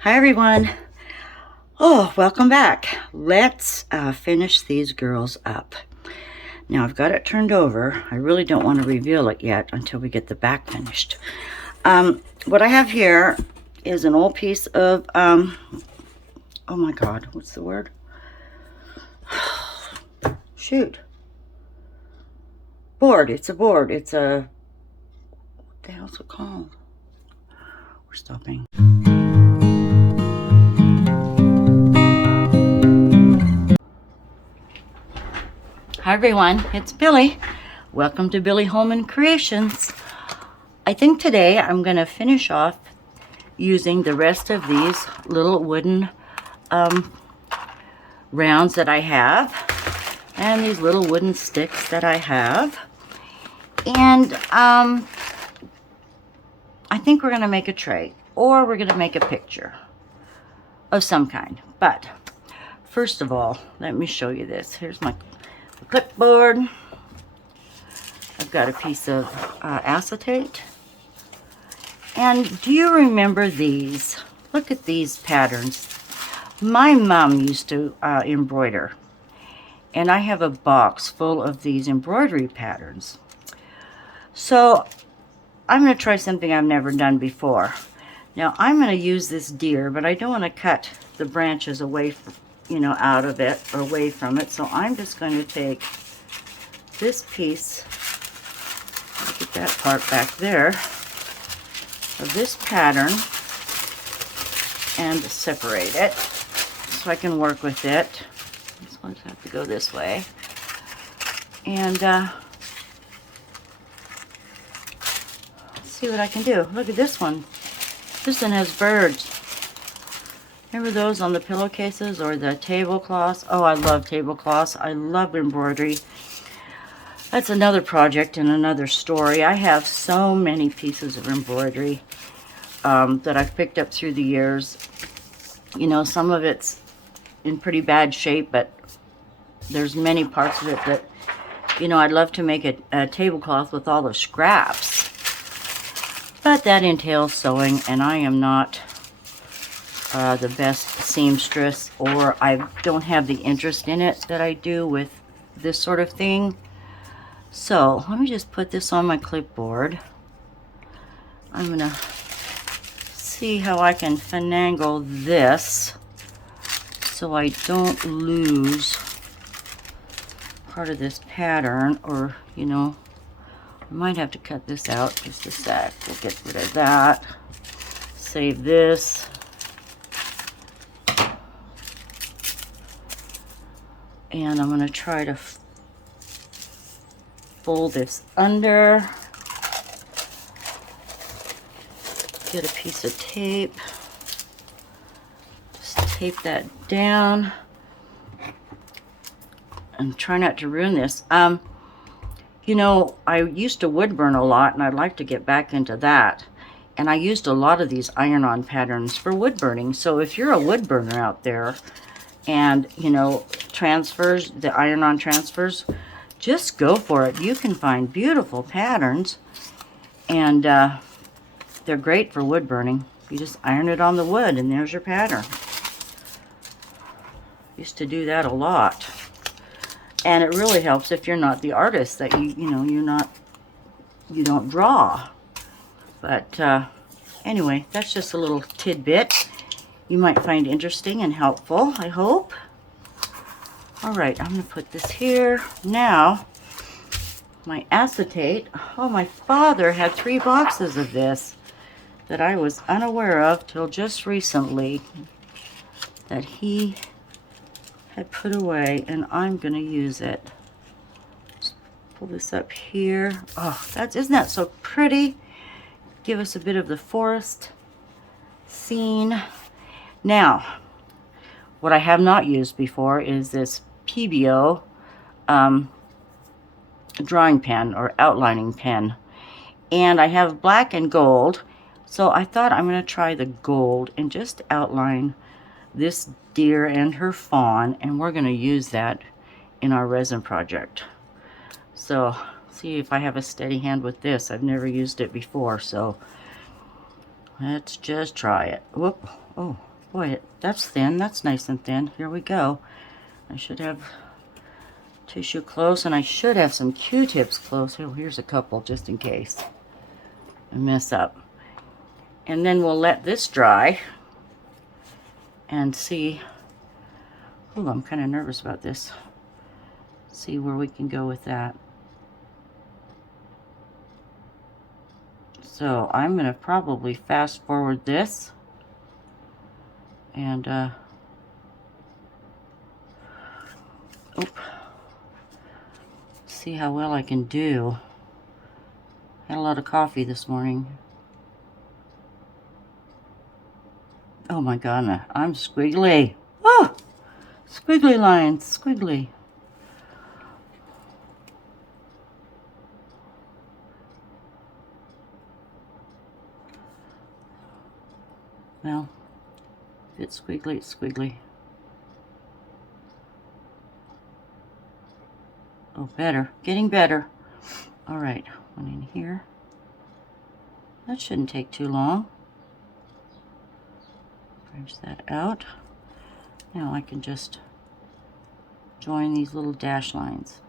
Hi everyone. Oh, welcome back. Let's finish these girls up. Now I've got it turned over. I really don't want to reveal it yet until we get the back finished. What I have here is an old piece of, oh my God, what's the word? Shoot. Board. It's a board. It's a, what the hell's it called? We're stopping. Hi everyone, it's Billie. Welcome to Billie Holman Creations. I think today I'm going to finish off using the rest of these little wooden rounds that I have and these little wooden sticks that I have. And I think we're going to make a tray, or we're going to make a picture of some kind. But first of all, let me show you this. Here's my clipboard. I've got a piece of acetate. And do you remember these? Look at these patterns. My mom used to embroider. And I have a box full of these embroidery patterns. So I'm going to try something I've never done before. Now I'm going to use this deer, but I don't want to cut the branches away from, out of it or away from it. So I'm just going to take this piece, get that part back there, of this pattern and separate it so I can work with it. This one's have to go this way. And let's see what I can do. Look at this one. This one has birds. Remember those on the pillowcases or the tablecloths? Oh, I love tablecloths. I love embroidery. That's another project and another story. I have so many pieces of embroidery that I've picked up through the years. Some of it's in pretty bad shape, but there's many parts of it that, I'd love to make a tablecloth with all the scraps. But that entails sewing, and I am not the best seamstress, or I don't have the interest in it that I do with this sort of thing. So let me just put this on my clipboard. I'm gonna see how I can finagle this so I don't lose part of this pattern, or I might have to cut this out just a sec. We'll get rid of that. Save this. And I'm going to try to fold this under. Get a piece of tape. Just tape that down. And try not to ruin this. I used to wood burn a lot, and I'd like to get back into that. And I used a lot of these iron-on patterns for wood burning. So if you're a wood burner out there, and transfers, the iron-on transfers, just go for it. You can find beautiful patterns, and they're great for wood burning. You just iron it on the wood, and there's your pattern. Used to do that a lot. And it really helps if you're not the artist, that you don't draw. But anyway, that's just a little tidbit you might find interesting and helpful, I hope. All right, I'm going to put this here. Now, my acetate. Oh, my father had 3 boxes of this that I was unaware of till just recently, that he had put away, and I'm going to use it. Just pull this up here. Oh, isn't that so pretty? Give us a bit of the forest scene. Now, what I have not used before is this PBO drawing pen or outlining pen. And I have black and gold, so I thought I'm going to try the gold and just outline this deer and her fawn, and we're going to use that in our resin project. So, see if I have a steady hand with this. I've never used it before, so let's just try it. Whoop. Oh, Boy, that's thin. That's nice and thin. Here we go. I should have tissue close, and I should have some Q-tips close. Oh, here's a couple just in case I mess up. And then we'll let this dry and see. Oh, I'm kind of nervous about this. See where we can go with that. So I'm going to probably fast forward this and see how well I can do. Had a lot of coffee this morning. Oh my god, I'm squiggly. Oh, squiggly lines, squiggly. Well, if it's squiggly, it's squiggly. Oh, better. Getting better. All right, one in here. That shouldn't take too long. Branch that out. Now I can just join these little dash lines.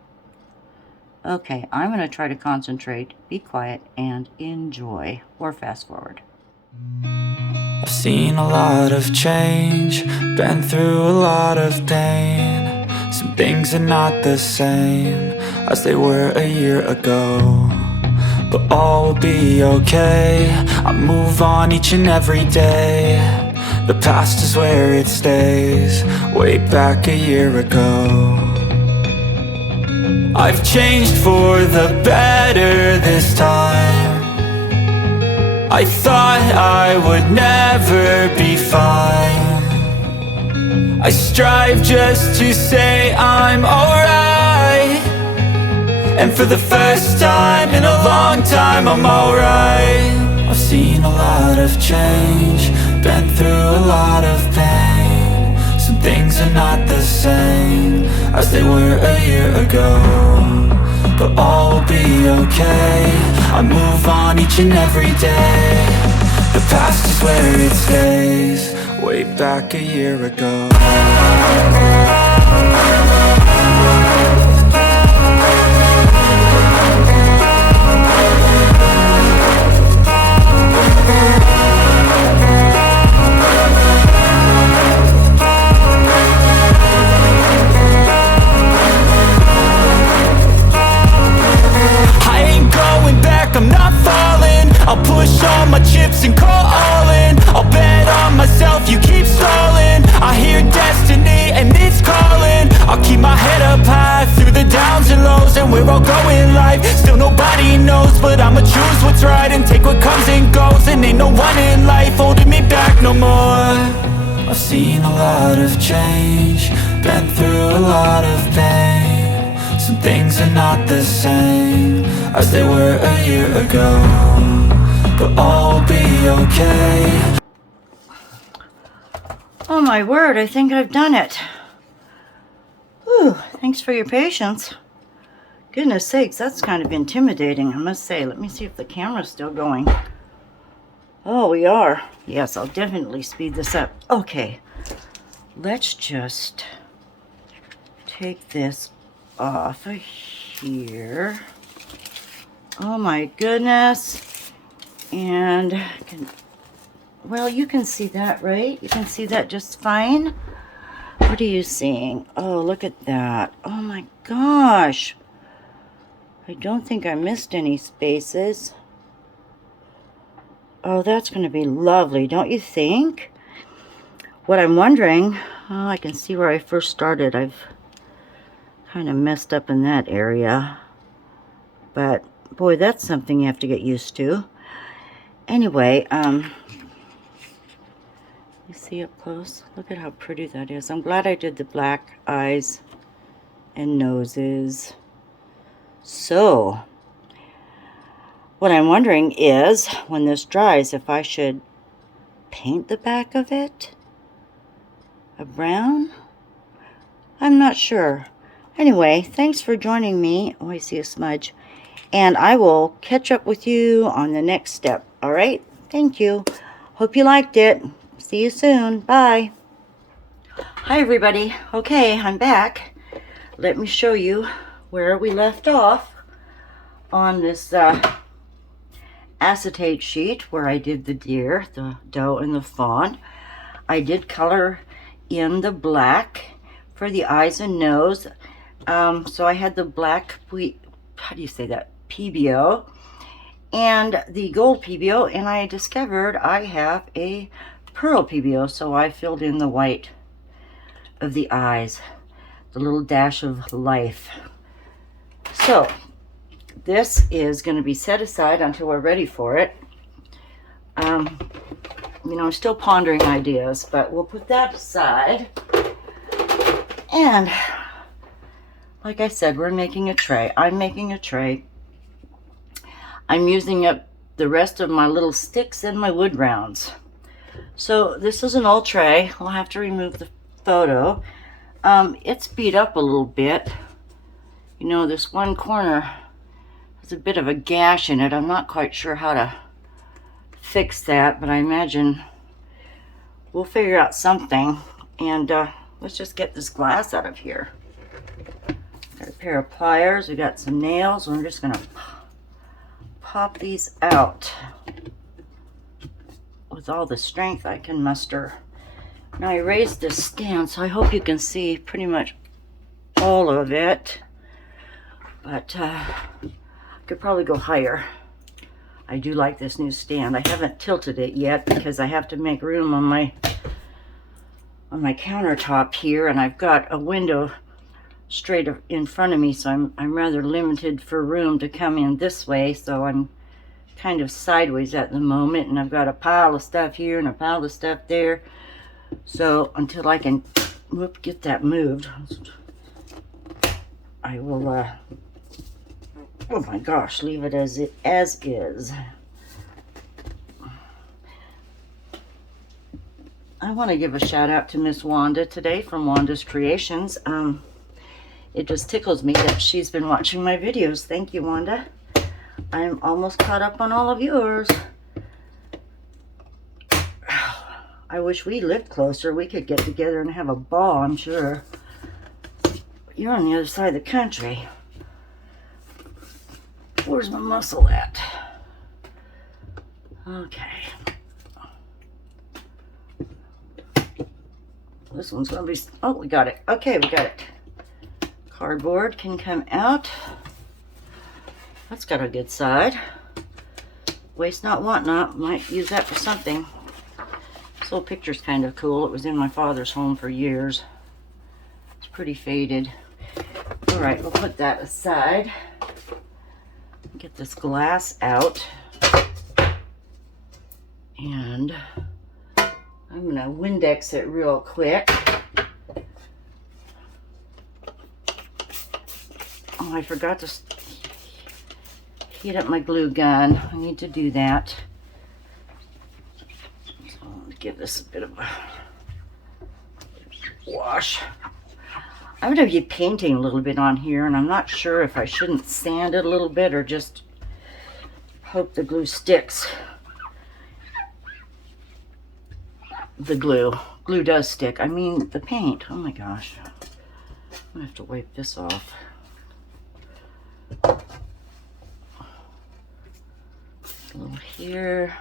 Okay, I'm going to try to concentrate, be quiet, and enjoy, or fast forward. I've seen a lot of change, been through a lot of pain. Some things are not the same as they were a year ago, but all will be okay. I move on each and every day. The past is where it stays, way back a year ago. I've changed for the better this time. I thought I would never be fine. I strive just to say I'm alright, and for the first time in a long time I'm alright. I've seen a lot of change, been through a lot of pain. Some things are not the same as they were a year ago, but all will be okay. I move on each and every day. The past is where it stays, way back a year ago. I'm not falling, I'll push all my chips and call all in. I'll bet on myself, you keep stalling. I hear destiny and it's calling. I'll keep my head up high through the downs and lows, and we're all going life. Still nobody knows, but I'ma choose what's right and take what comes and goes. And ain't no one in life holding me back no more. I've seen a lot of change, been through a lot of pain. Some things are not the same as they were a year ago, but all will be okay. Oh my word, I think I've done it. Whew, thanks for your patience. Goodness sakes, that's kind of intimidating, I must say. Let me see if the camera's still going. Oh, we are. Yes, I'll definitely speed this up. Okay, let's just take this off of here. Oh my goodness. And well, you can see that, right? You can see that just fine. What are you seeing? Oh, look at that. Oh my gosh. I don't think I missed any spaces. Oh, that's going to be lovely, don't you think? What I'm wondering, oh, I can see where I first started. I've kind of messed up in that area, but boy, that's something you have to get used to. Anyway, you see up close, look at how pretty that is. I'm glad I did the black eyes and noses. So what I'm wondering is, when this dries, if I should paint the back of it a brown. I'm not sure. Anyway, thanks for joining me. Oh, I see a smudge. And I will catch up with you on the next step. All right? Thank you. Hope you liked it. See you soon. Bye. Hi, everybody. Okay, I'm back. Let me show you where we left off on this acetate sheet where I did the deer, the doe, and the fawn. I did color in the black for the eyes and nose. So I had the black, how do you say that, PBO, and the gold PBO, and I discovered I have a pearl PBO, so I filled in the white of the eyes, the little dash of life. So this is going to be set aside until we're ready for it. You know, I'm still pondering ideas, but we'll put that aside. And like I said, we're making a tray. I'm making a tray. I'm using up the rest of my little sticks and my wood rounds. So this is an old tray. We'll have to remove the photo. It's beat up a little bit. You know, this one corner has a bit of a gash in it. I'm not quite sure how to fix that, but I imagine we'll figure out something. And let's just get this glass out of here. Got a pair of pliers. We got some nails. We're just gonna pop these out with all the strength I can muster. Now I raised this stand, so I hope you can see pretty much all of it, but I could probably go higher. I do like this new stand. I haven't tilted it yet because I have to make room on my countertop here, and I've got a window straight in front of me, so I'm rather limited for room to come in this way, so I'm kind of sideways at the moment, and I've got a pile of stuff here and a pile of stuff there. So until I can get that moved, I will oh my gosh, leave it as is. I want to give a shout out to Miss Wanda today from Wanda's Creations. It just tickles me that she's been watching my videos. Thank you, Wanda. I'm almost caught up on all of yours. I wish we lived closer. We could get together and have a ball, I'm sure. You're on the other side of the country. Where's my muscle at? Okay. This one's gonna be, oh, we got it. Okay, we got it. Cardboard can come out. That's got a good side. Waste not, want not. Might use that for something. This little picture's kind of cool. It was in my father's home for years. It's pretty faded. All right, we'll put that aside. Get this glass out. And I'm gonna Windex it real quick. Oh, I forgot to heat up my glue gun. I need to do that. So I'll give this a bit of a wash. I'm going to be painting a little bit on here, and I'm not sure if I shouldn't sand it a little bit or just hope the glue sticks. The glue. Glue does stick. I mean, the paint. Oh my gosh. I'm going to have to wipe this off. A little here.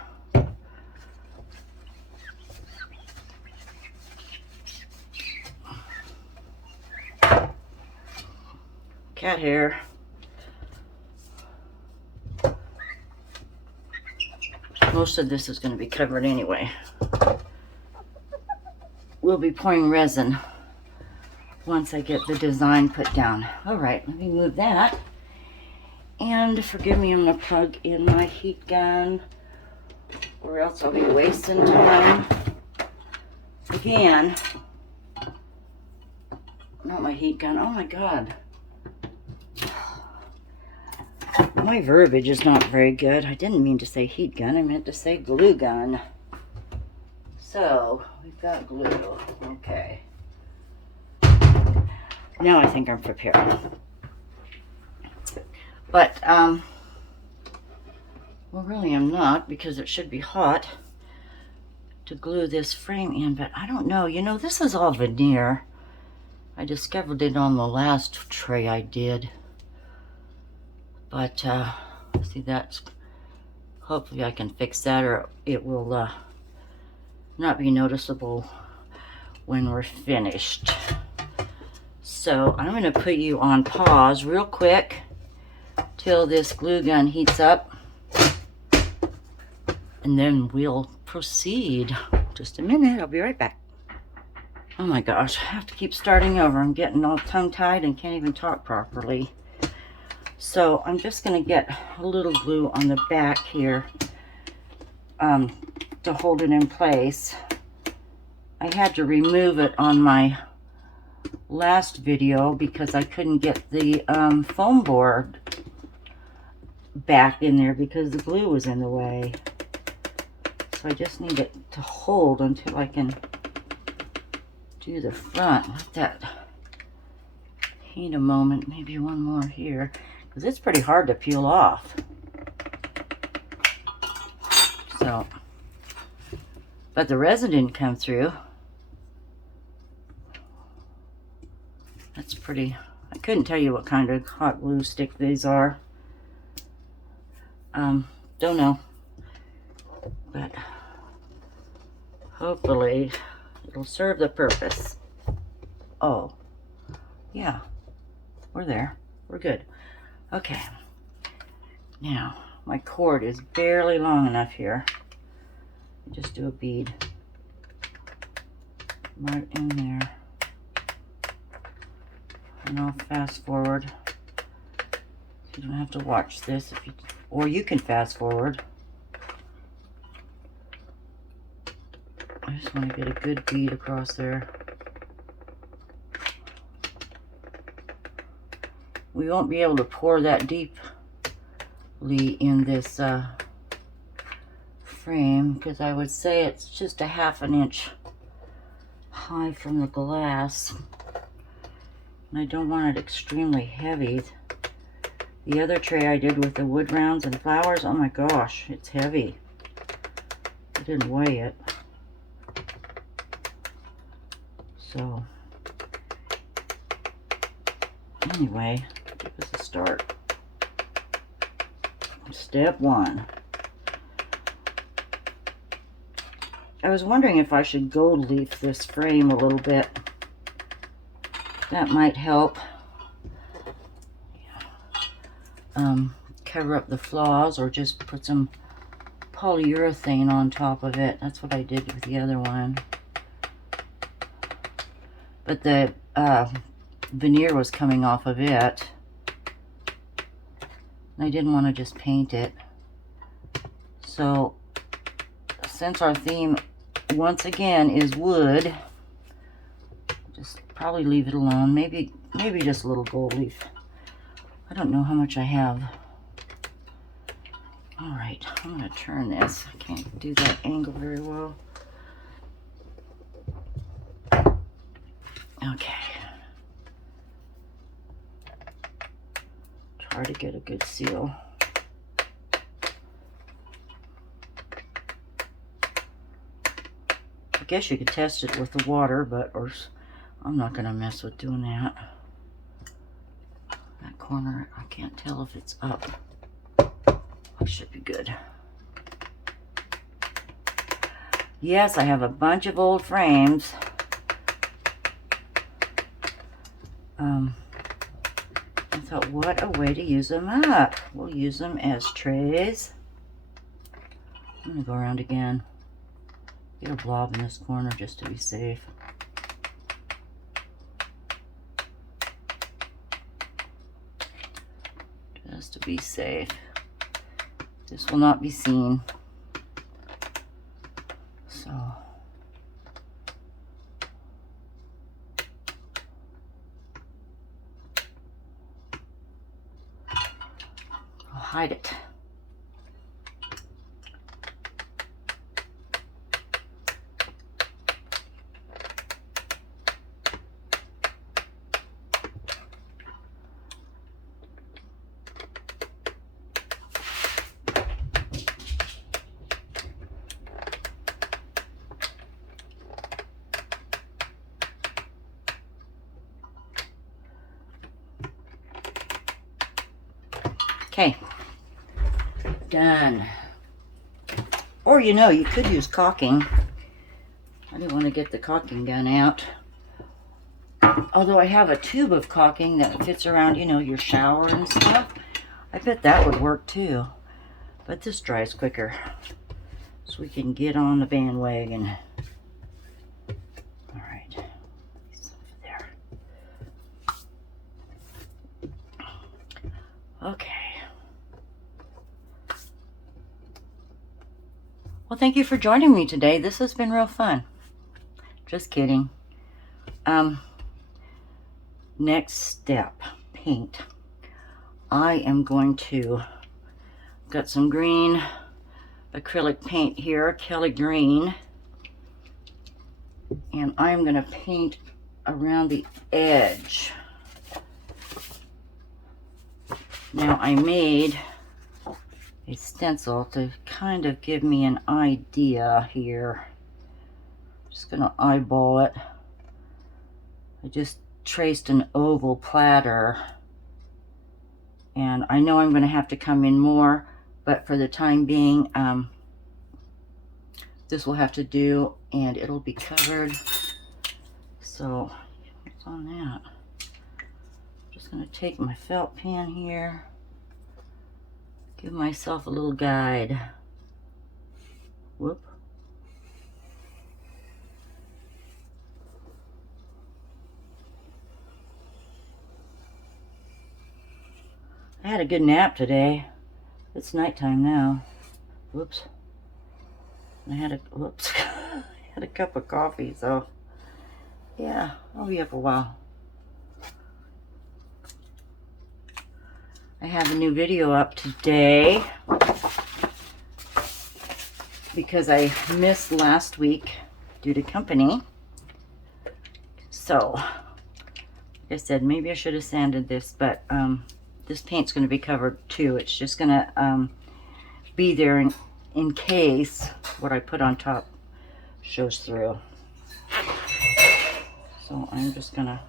Cat hair. Most of this is going to be covered anyway. We'll be pouring resin once I get the design put down. All right, let me move that. And forgive me, I'm going to plug in my heat gun, or else I'll be wasting time. Again, not my heat gun. Oh my God. My verbiage is not very good. I didn't mean to say heat gun. I meant to say glue gun. So, we've got glue. Okay. Now I think I'm prepared. But, well, really I'm not, because it should be hot. to glue this frame in, but I don't know. You know, this is all veneer. I discovered it on the last tray I did. But, see, that's, hopefully I can fix that, or it will not be noticeable when we're finished. So I'm going to put you on pause real quick till this glue gun heats up, and then we'll proceed. Just a minute, I'll be right back. Oh my gosh, I have to keep starting over. I'm getting all tongue-tied and can't even talk properly. So I'm just going to get a little glue on the back here to hold it in place. I had to remove it on my last video because I couldn't get the foam board back in there because the glue was in the way. So I just need it to hold until I can do the front. Let that heat a moment. Maybe one more here, because it's pretty hard to peel off. So, but the resin didn't come through. That's pretty. I couldn't tell you what kind of hot glue stick these are. Don't know. But hopefully it'll serve the purpose. Oh, yeah, we're there. We're good. Okay. Now, my cord is barely long enough here. Just do a bead right in there. And I'll fast forward. You don't have to watch this, if you, or you can fast forward. I just want to get a good bead across there. We won't be able to pour that deeply in this frame, because I would say it's just a ½ an inch high from the glass. And I don't want it extremely heavy. The other tray I did with the wood rounds and flowers, oh my gosh, it's heavy. I didn't weigh it. So, anyway, give us a start. Step 1. I was wondering if I should gold leaf this frame a little bit. That might help. Cover up the flaws, or just put some polyurethane on top of it. That's what I did with the other one. But the veneer was coming off of it. And I didn't want to just paint it. So, since our theme once again is wood, just probably leave it alone. Maybe just a little gold leaf. I don't know how much I have. All right, I'm going to turn this. I can't do that angle very well. Okay. Try to get a good seal. I guess you could test it with the water, but I'm not going to mess with doing that. That corner, I can't tell if it's up. It should be good. Yes, I have a bunch of old frames. I thought, what a way to use them up. We'll use them as trays. I'm going to go around again. Get a blob in this corner just to be safe. Just to be safe. This will not be seen. So. I'll hide it. Okay. Done. Or, you know, you could use caulking. I didn't want to get the caulking gun out. Although I have a tube of caulking that fits around, you know, your shower and stuff. I bet that would work too. But this dries quicker. So we can get on the bandwagon. All right. There. Okay. Well, thank you for joining me today. This has been real fun. Just kidding. Next step, paint. I am going to, got some green acrylic paint here, Kelly Green. And I'm going to paint around the edge. Now I made a stencil to kind of give me an idea here. Just going to eyeball it. I just traced an oval platter. And I know I'm going to have to come in more, but for the time being, this will have to do, and it'll be covered. So, what's on that? I'm just going to take my felt pen here, give myself a little guide. Whoop. I had a good nap today. It's nighttime now. Whoops. I had a cup of coffee, so yeah, I'll be up a while. I have a new video up today because I missed last week due to company. So, like I said, maybe I should have sanded this, but this paint's going to be covered too. It's just going to be there in case what I put on top shows through. So I'm just going to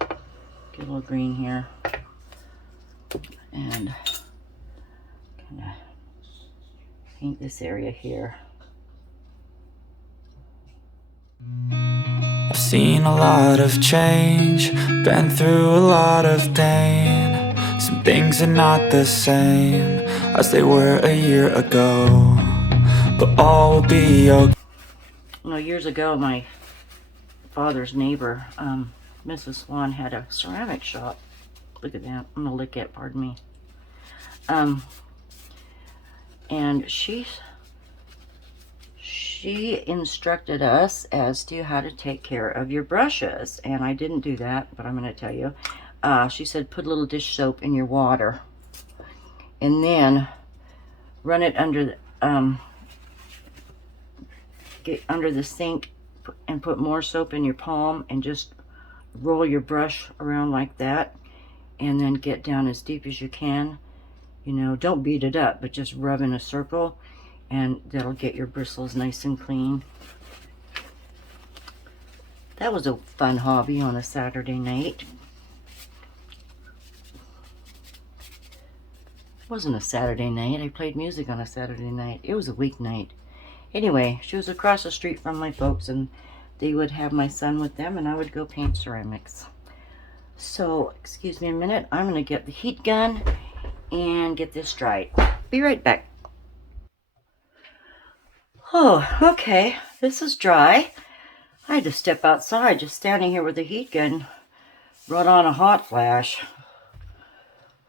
get a little green here and kind of paint this area here. I've seen a lot of change, been through a lot of pain. Some things are not the same as they were a year ago, but all will be okay. You know, years ago, my father's neighbor, Mrs. Fawn, had a ceramic shop. Look at that. I'm gonna lick it, pardon me. And she instructed us as to how to take care of your brushes, and I didn't do that, but I'm going to tell you. She said put a little dish soap in your water and then run it under get under the sink and put more soap in your palm and just roll your brush around like that, and then get down as deep as you can. You know, don't beat it up, but just rub in a circle, and that'll get your bristles nice and clean. That was a fun hobby on a Saturday night. It wasn't a Saturday night. I played music on a Saturday night. It was a weeknight. Anyway, she was across the street from my folks, and they would have my son with them, and I would go paint ceramics. So, excuse me a minute. I'm going to get the heat gun and get this dried. Be right back. Oh, okay. This is dry. I had to step outside. Just standing here with the heat gun brought on a hot flash.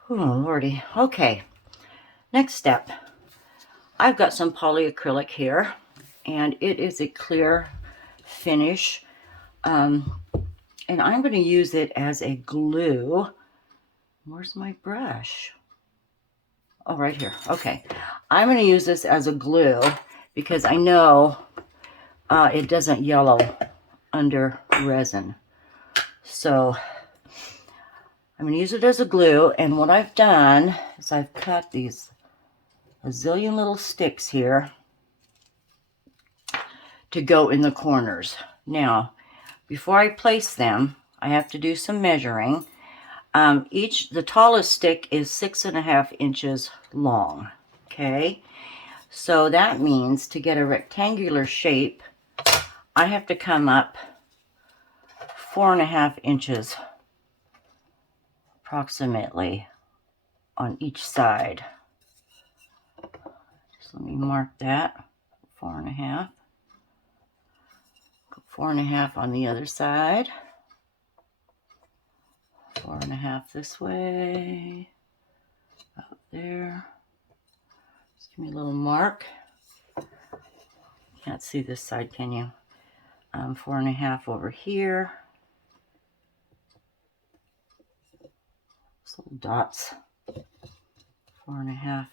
Oh, lordy. Okay. Next step. I've got some polyacrylic here, and it is a clear finish. And I'm going to use it as a glue. Where's my brush? Oh, right here. Okay. I'm going to use this as a glue because I know it doesn't yellow under resin. So I'm going to use it as a glue, and what I've done is I've cut these a zillion little sticks here to go in the corners. Now, before I place them, I have to do some measuring. The tallest stick is 6.5 inches long. Okay, so that means to get a rectangular shape, I have to come up 4.5 inches approximately on each side. Just let me mark that. 4.5. 4.5 on the other side. 4.5 this way. Out there. Just give me a little mark. Can't see this side, can you? 4.5 over here. Those little dots. 4.5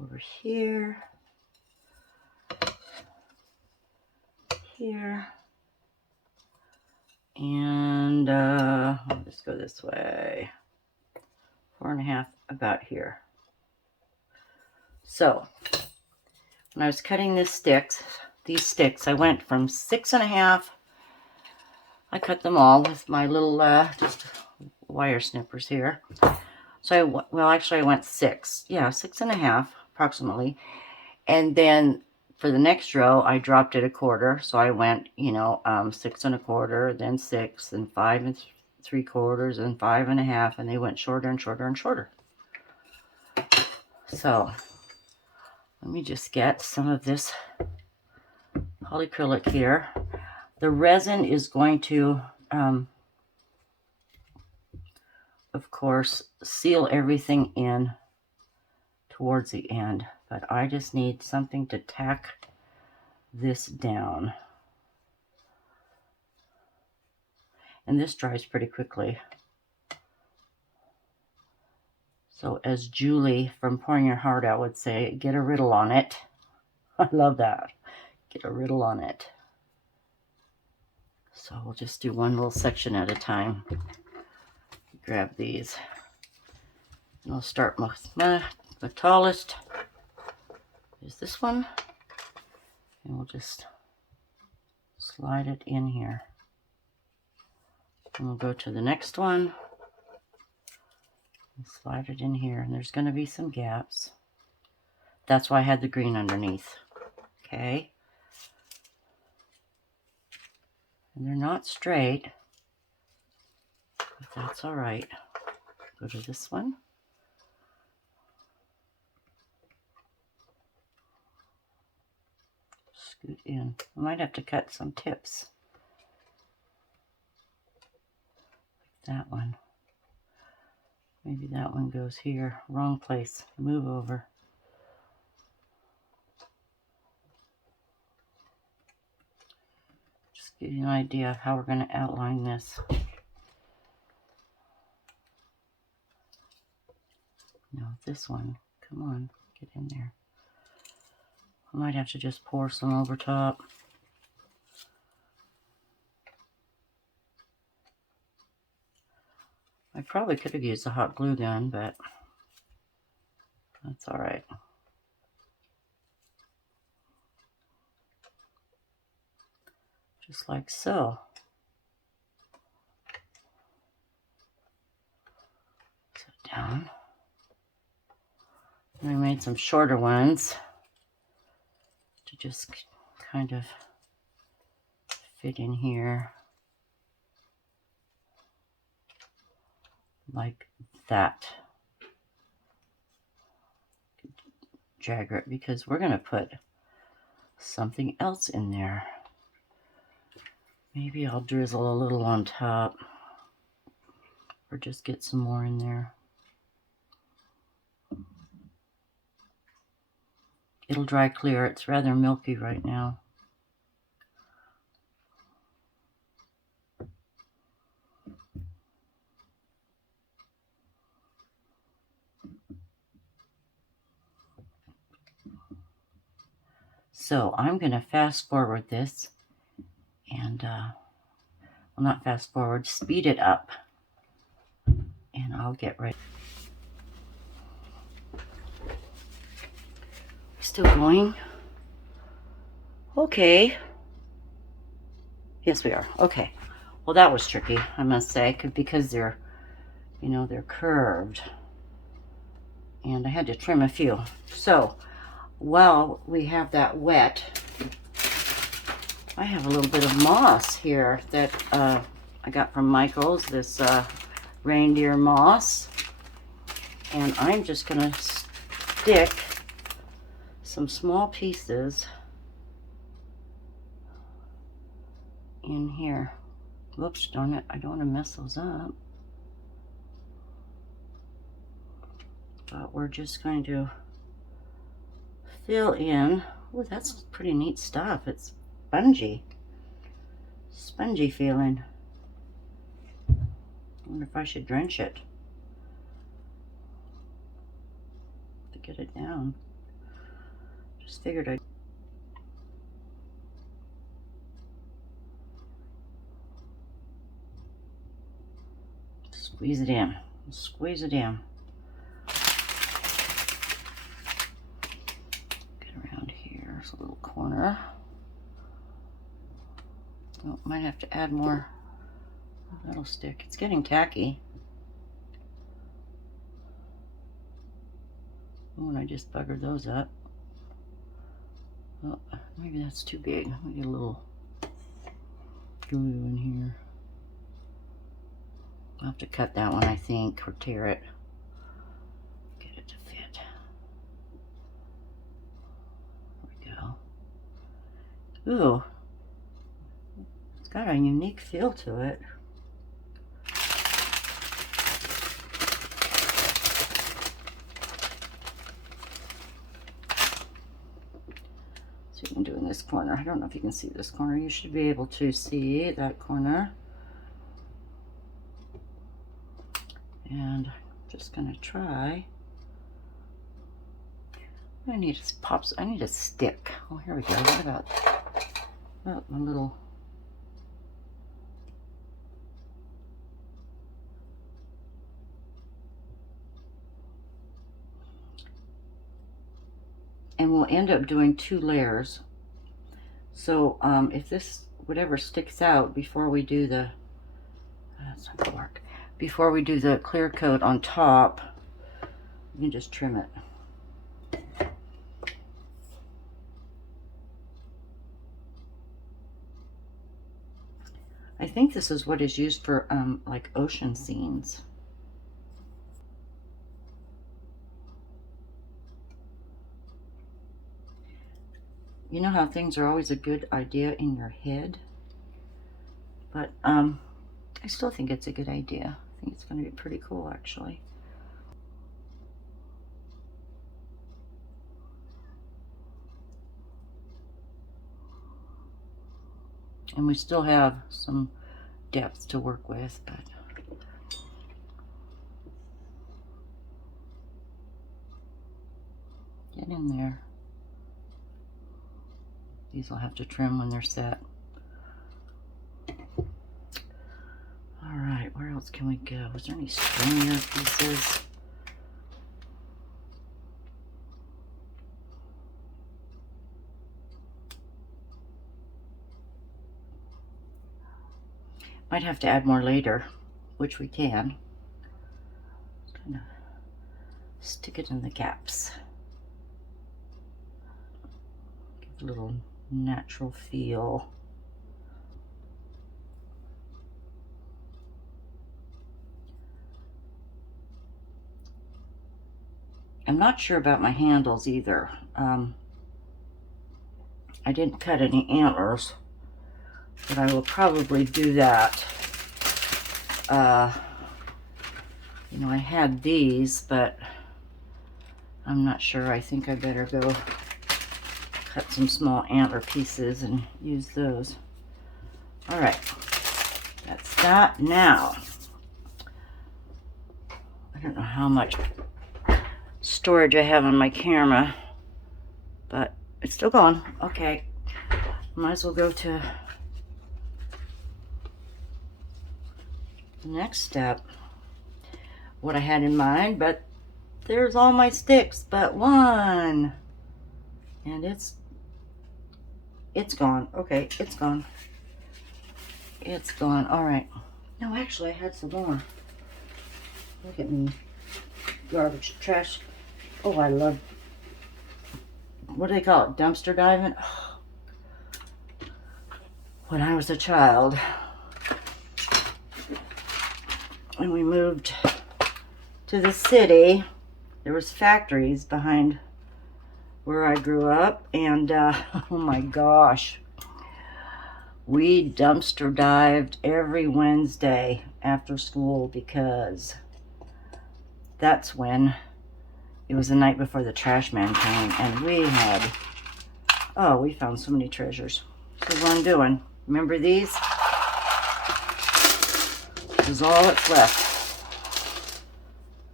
over here. Here. And I'll just go this way. 4.5 about here. So when I was cutting these sticks, I went from 6.5. I cut them all with my little just wire snippers here. So I went 6. Yeah, 6.5 approximately. And then for the next row, I dropped it 1/4. So I went, 6.25, then 6, then 5 3/4, and 5.5, and they went shorter and shorter and shorter. So let me just get some of this polyacrylic here. The resin is going to, of course, seal everything in towards the end, but I just need something to tack this down. And this dries pretty quickly. So as Julie from Pouring Your Heart Out would say, get a riddle on it. I love that. Get a riddle on it. So we'll just do one little section at a time. Grab these. And I'll start with the tallest is this one. And we'll just slide it in here. And we'll go to the next one. And slide it in here. And there's going to be some gaps. That's why I had the green underneath. Okay. And they're not straight. But that's all right. Go to this one. Scoot in. I might have to cut some tips. Like that one. Maybe that one goes here. Wrong place. Move over. Just give you an idea of how we're going to outline this. No, this one. Come on. Get in there. I might have to just pour some over top. I probably could have used a hot glue gun, but that's all right. Just like so. Set down. And I made some shorter ones to just kind of fit in here. Like that. Jagger it because we're going to put something else in there. Maybe I'll drizzle a little on top or just get some more in there. It'll dry clear. It's rather milky right now. So I'm going to fast forward this and, well, not fast forward, speed it up. And I'll get ready. Still going? Okay. Yes, we are. Okay. Well, that was tricky, I must say, because they're you know, they're curved. And I had to trim a few. So while we have that wet, I have a little bit of moss here that I got from Michael's, this reindeer moss. And I'm just gonna stick some small pieces in here. Whoops, darn it, I don't want to mess those up. But we're just going to fill in. Oh, that's pretty neat stuff. It's spongy feeling. I wonder if I should drench it to get it down. Just figured I'd squeeze it in. Squeeze it in. Get around here. There's a little corner. Oh, might have to add more. Oh, that'll stick. It's getting tacky. Oh, and I just buggered those up. Oh, maybe that's too big. Let me get a little glue in here. I'll have to cut that one, I think, or tear it. Get it to fit. There we go. Ooh. It's got a unique feel to it. So you can do in this corner. I don't know if you can see this corner. You should be able to see that corner. And I'm just gonna try. I need a stick. Oh, here we go. What about a little? And we'll end up doing 2 layers. So if this whatever sticks out before we do the that's not gonna work. Before we do the clear coat on top, you can just trim it. I think this is what is used for like ocean scenes. You know how things are always a good idea in your head? But I still think it's a good idea. I think it's going to be pretty cool, actually. And we still have some depth to work with, but get in there. These will have to trim when they're set. All right, where else can we go? Was there any stringier pieces? Might have to add more later, which we can. Just kind of stick it in the gaps. Give a little natural feel. I'm not sure about my handles either. I didn't cut any antlers, but I will probably do that. You know, I had these, but I'm not sure. I think I better go cut some small antler pieces and use those. All right, that's that. Now, I don't know how much storage I have on my camera, but it's still going. Okay, might as well go to the next step. What I had in mind, but there's all my sticks but one, and it's gone. Okay, it's gone. It's gone. All right. No, actually, I had some more. Look at me. Garbage, trash. Oh, I love, what do they call it? Dumpster diving? Oh. When I was a child, when we moved to the city, there was factories behind where I grew up, and oh my gosh, we dumpster dived every Wednesday after school because that's when it was the night before the trash man came, and we had, oh, we found so many treasures. This is what I'm doing. Remember these? This is all that's left.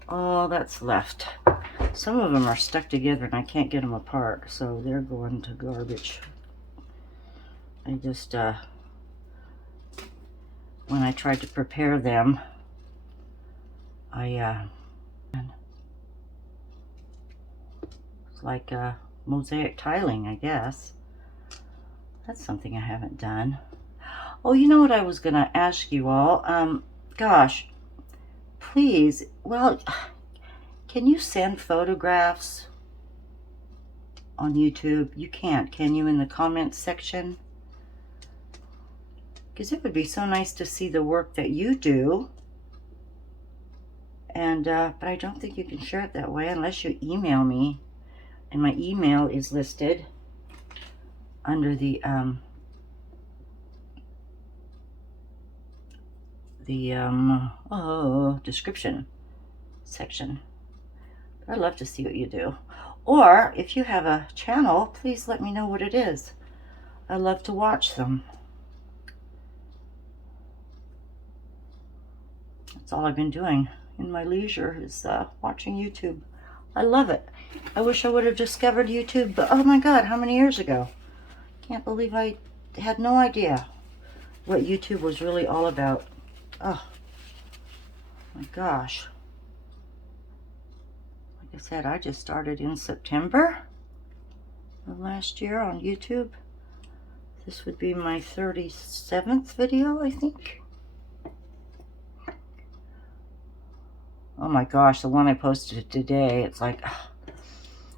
All that's left. Some of them are stuck together and I can't get them apart, so they're going to garbage. I just, when I tried to prepare them, it's like mosaic tiling, I guess. That's something I haven't done. Oh, you know what I was gonna ask you all? Gosh, please, well, can you send photographs on YouTube? You can't, can you, in the comments section? Because it would be so nice to see the work that you do. And, but I don't think you can share it that way unless you email me. And my email is listed under the description section. But I'd love to see what you do. Or if you have a channel, please let me know what it is. I love to watch them. That's all I've been doing in my leisure is watching YouTube. I love it. I wish I would have discovered YouTube, but oh my God, how many years ago? Can't believe I had no idea what YouTube was really all about. Oh my gosh. Like I said, I just started in September of last year on YouTube. This would be my 37th video, I think. Oh my gosh, the one I posted today, it's like,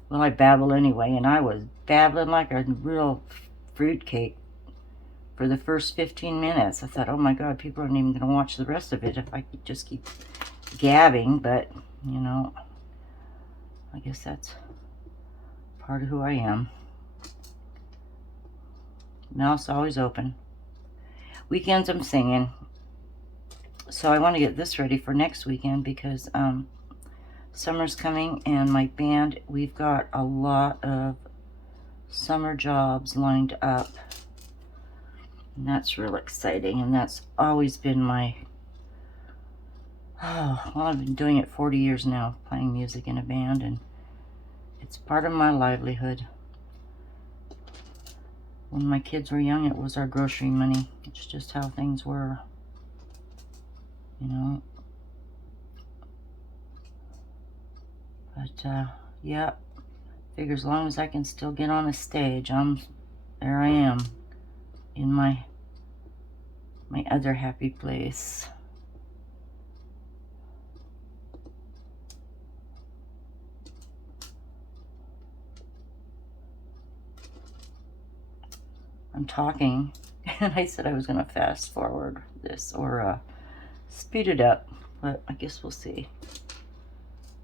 well, I babble anyway, and I was babbling like a real fruitcake for the first 15 minutes. I thought, oh my God, people aren't even going to watch the rest of it if I could just keep gabbing, but, you know, I guess that's part of who I am. Mouth's always open. Weekends I'm singing. So I want to get this ready for next weekend because summer's coming and my band, we've got a lot of summer jobs lined up. And that's real exciting, and that's always been my, well, I've been doing it 40 years now, playing music in a band, and it's part of my livelihood. When my kids were young, it was our grocery money. It's just how things were. You know, but yeah, figure as long as I can still get on a stage, there I am in my other happy place. I'm talking, and I said I was gonna fast forward this or speed it up, but I guess we'll see.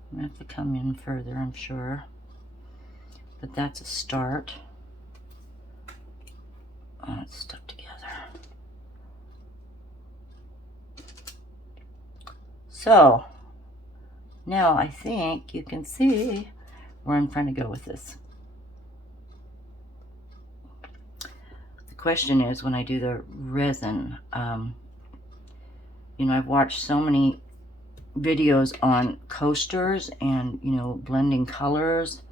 I'm gonna have to come in further, I'm sure, but that's a start. Oh, it's stuck together. So now I think you can see where I'm trying to go with this. The question is, when I do the resin, you know, I've watched so many videos on coasters and, you know, blending colors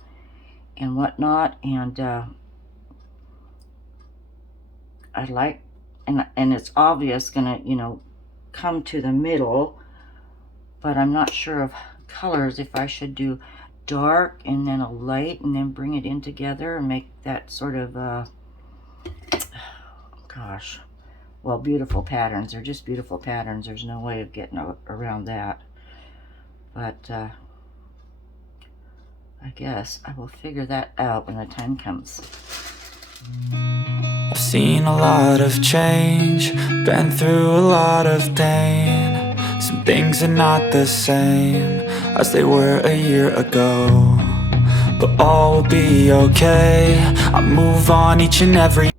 and whatnot, and I like, and it's obvious gonna, you know, come to the middle, but I'm not sure of colors, if I should do dark and then a light and then bring it in together and make that sort of gosh, well, beautiful patterns. They're just beautiful patterns. There's no way of getting around that. But I guess I will figure that out when the time comes. I've seen a lot of change, been through a lot of pain. Some things are not the same as they were a year ago, but all will be okay. I move on each and every.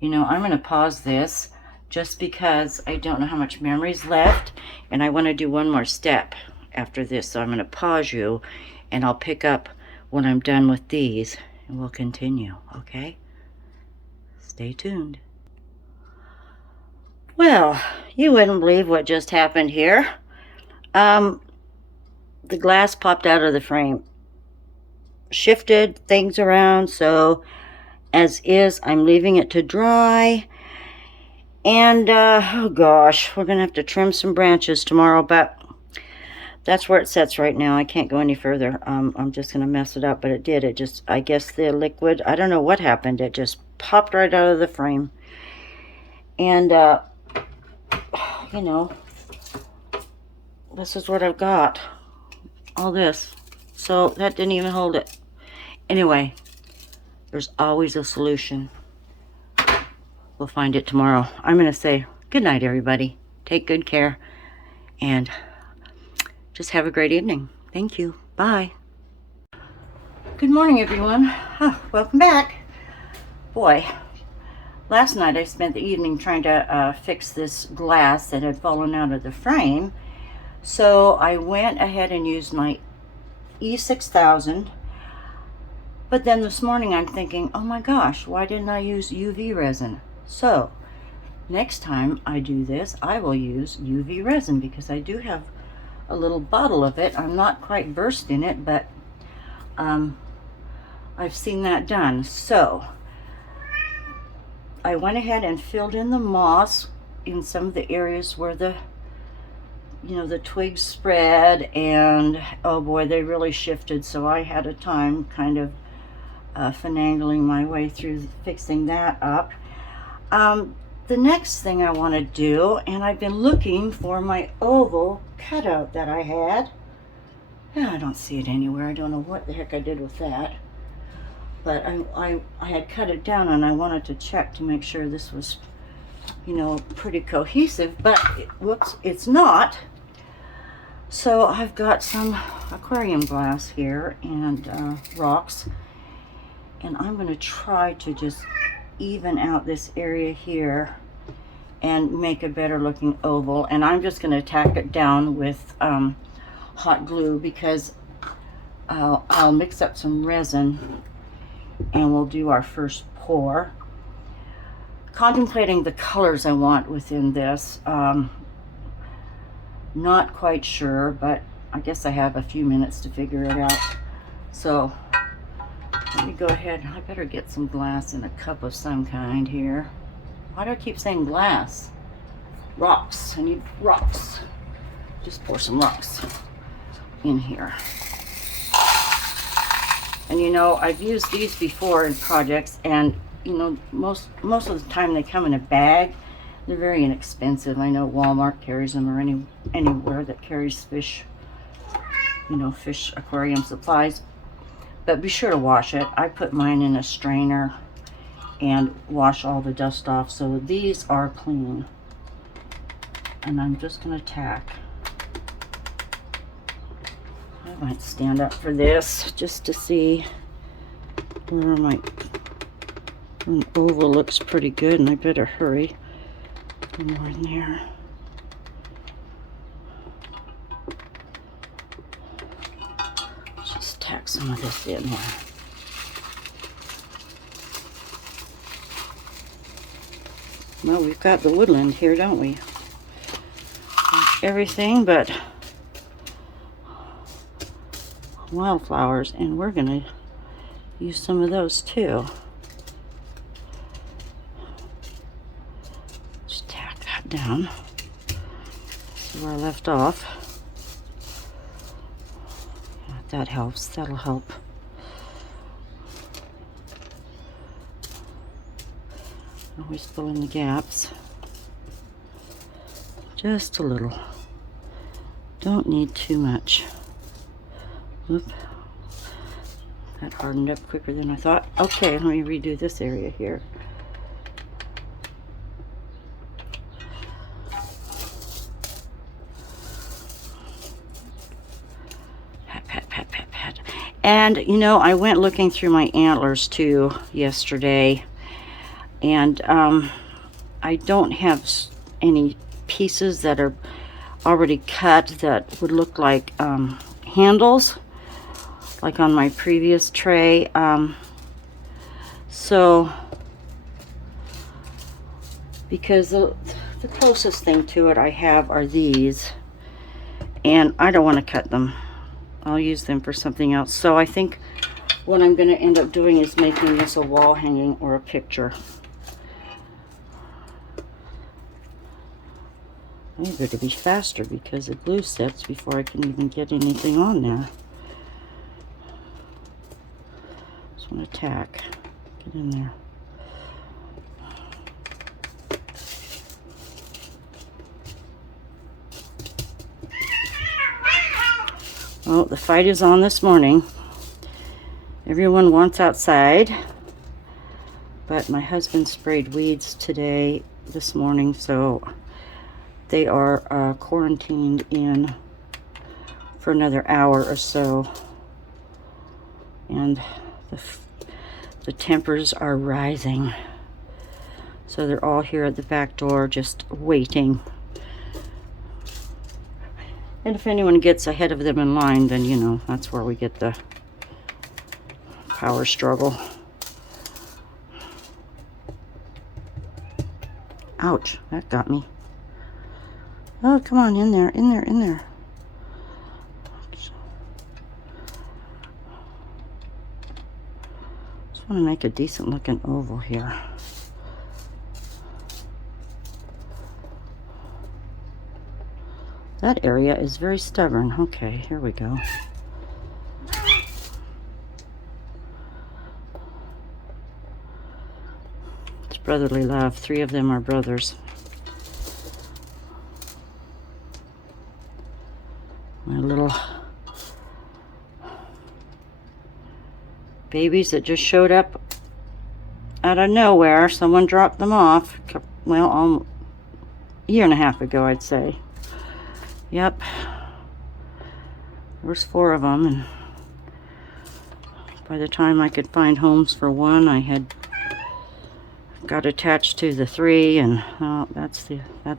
You know, I'm going to pause this just because I don't know how much memory's left, and I want to do one more step after this. So I'm going to pause you, and I'll pick up when I'm done with these, and we'll continue, okay? Stay tuned. Well, you wouldn't believe what just happened here. The glass popped out of the frame. Shifted things around, so as is, I'm leaving it to dry. And, oh gosh, we're going to have to trim some branches tomorrow, but that's where it sits right now. I can't go any further. I'm just going to mess it up, but it did. It just, I guess the liquid, I don't know what happened. It just popped right out of the frame. And, you know, this is what I've got. All this. So that didn't even hold it. Anyway, there's always a solution. We'll find it tomorrow. I'm going to say good night, everybody. Take good care. And just have a great evening. Thank you. Bye. Good morning, everyone. Welcome back. Boy, last night I spent the evening trying to fix this glass that had fallen out of the frame. So I went ahead and used my E6000. But then this morning I'm thinking, oh my gosh, why didn't I use UV resin? So next time I do this, I will use UV resin because I do have a little bottle of it. I'm not quite versed in it, but I've seen that done. So I went ahead and filled in the moss in some of the areas where the twigs spread, and oh boy, they really shifted. So I had a time kind of finagling my way through fixing that up. The next thing I want to do, and I've been looking for my oval cutout that I had. I don't see it anywhere. I don't know what the heck I did with that. But I had cut it down, and I wanted to check to make sure this was, pretty cohesive. But, whoops, it's not. So I've got some aquarium glass here and rocks. And I'm going to try to just even out this area here and make a better looking oval. And I'm just going to tack it down with hot glue because I'll mix up some resin and we'll do our first pour. Contemplating the colors I want within this. Not quite sure, but I guess I have a few minutes to figure it out. So let me go ahead. I better get some glass in a cup of some kind here. Why do I keep saying glass? Rocks. I need rocks. Just pour some rocks in here. And I've used these before in projects, and most of the time they come in a bag. They're very inexpensive. I know Walmart carries them, or anywhere that carries fish, fish aquarium supplies. But be sure to wash it. I put mine in a strainer and wash all the dust off. So these are clean. And I'm just going to tack. I might stand up for this just to see where my oval looks pretty good. And I better hurry. More in there. Just tack some of this in there. Well, we've got the woodland here, don't we? Everything but wildflowers, and we're going to use some of those too. Just tack that down. This is where I left off. That helps. That'll help. Always fill in the gaps. Just a little. Don't need too much. Oop. That hardened up quicker than I thought. Okay, let me redo this area here. Pat, pat, pat, pat, pat. And, you know, I went looking through my antlers too yesterday. And I don't have any pieces that are already cut that would look like handles, like on my previous tray. So, because the closest thing to it I have are these, and I don't want to cut them. I'll use them for something else. So I think what I'm going to end up doing is making this a wall hanging or a picture. I better be faster because the glue sets before I can even get anything on there. Just want to tack. Get in there. Well, the fight is on this morning. Everyone wants outside, but my husband sprayed weeds this morning, so they are quarantined in for another hour or so, and the tempers are rising, so they're all here at the back door just waiting. And if anyone gets ahead of them in line, then, you know, that's where we get the power struggle. Ouch, that got me. Oh, come on, in there, in there, in there. Just want to make a decent looking oval here. That area is very stubborn. Okay, here we go. It's brotherly love. 3 of them are brothers. My little babies that just showed up out of nowhere. Someone dropped them off, well, a year and a half ago, I'd say. Yep. There was 4 of them, and by the time I could find homes for one, I had got attached to the 3, and that's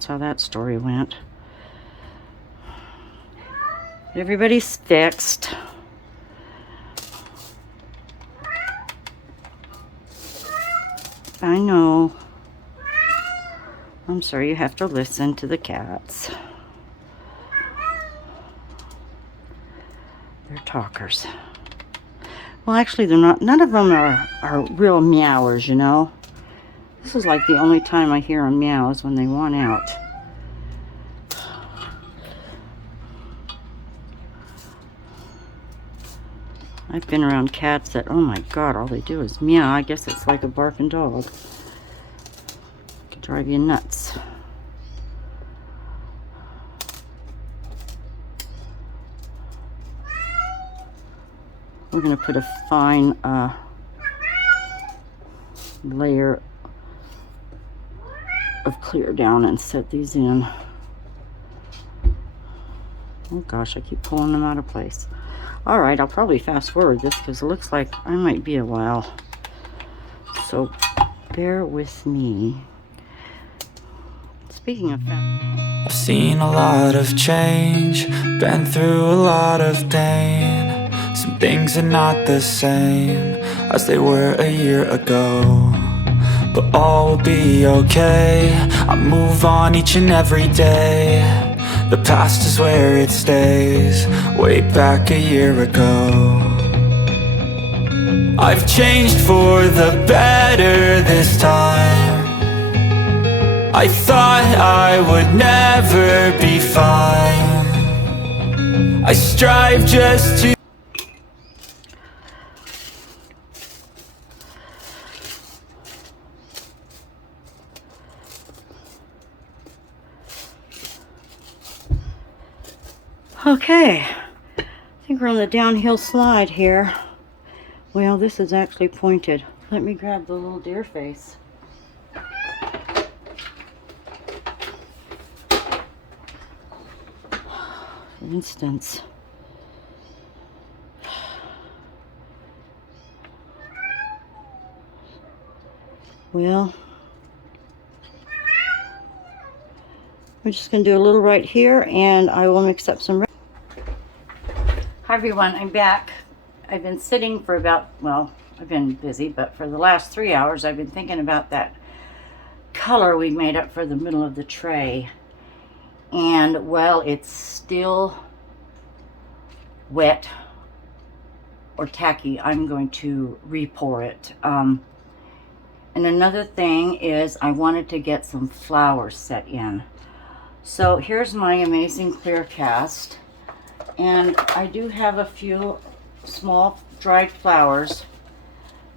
how that story went. Everybody's fixed. I know. I'm sorry, you have to listen to the cats. They're talkers. Well, actually, they're not. None of them are real meowers, you know. This is like the only time I hear them meow is when they want out. I've been around cats that, oh my God, all they do is meow. I guess it's like a barking dog. Could drive you nuts. We're going to put a fine layer of clear down and set these in. Oh gosh, I keep pulling them out of place. All right, I'll probably fast forward this because it looks like I might be a while. So bear with me. Speaking of I've seen a lot of change, been through a lot of pain. Some things are not the same as they were a year ago, but all will be okay. I move on each and every day. The past is where it stays, way back a year ago. I've changed for the better this time. I thought I would never be fine. I strive just to Okay, I think we're on the downhill slide here. Well, this is actually pointed. Let me grab the little deer face. For instance. Well, we're just going to do a little right here, and I will mix up some. Hi everyone, I'm back. I've been sitting for about, well, I've been busy, but for the last 3 hours I've been thinking about that color we made up for the middle of the tray. And well, it's still wet or tacky. I'm going to re-pour it. And another thing is I wanted to get some flowers set in. So here's my amazing clear cast. And I do have a few small dried flowers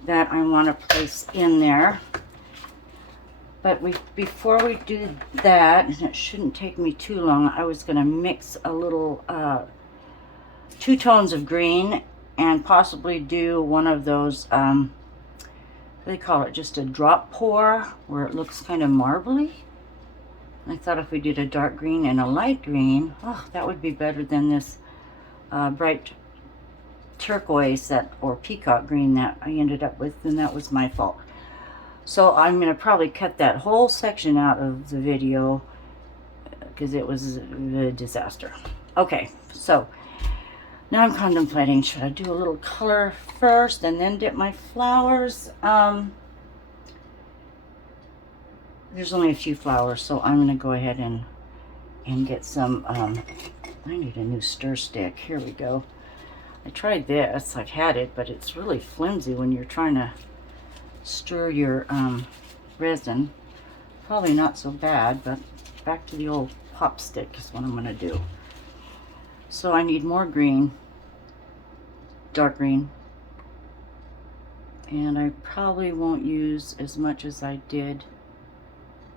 that I want to place in there. But before we do that, and it shouldn't take me too long, I was going to mix a little 2 tones of green and possibly do one of those, they call it just a drop pour, where it looks kind of marbly. I thought if we did a dark green and a light green, oh, that would be better than this bright turquoise or peacock green that I ended up with, and that was my fault. So I'm going to probably cut that whole section out of the video because it was a disaster. Okay, so now I'm contemplating, should I do a little color first and then dip my flowers? There's only a few flowers, so I'm going to go ahead and get some, I need a new stir stick. Here we go. I tried this, I've had it, but it's really flimsy when you're trying to stir your resin. Probably not so bad, but back to the old pop stick is what I'm going to do. So I need more green, dark green, and I probably won't use as much as I did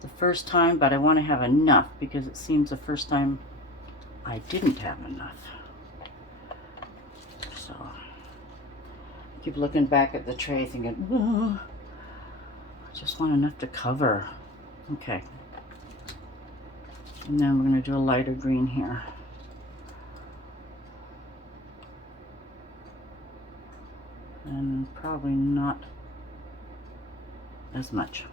the first time, but I want to have enough because it seems the first time I didn't have enough. So I keep looking back at the tray thinking, oh, I just want enough to cover. Okay, and then we're going to do a lighter green here. And probably not as much.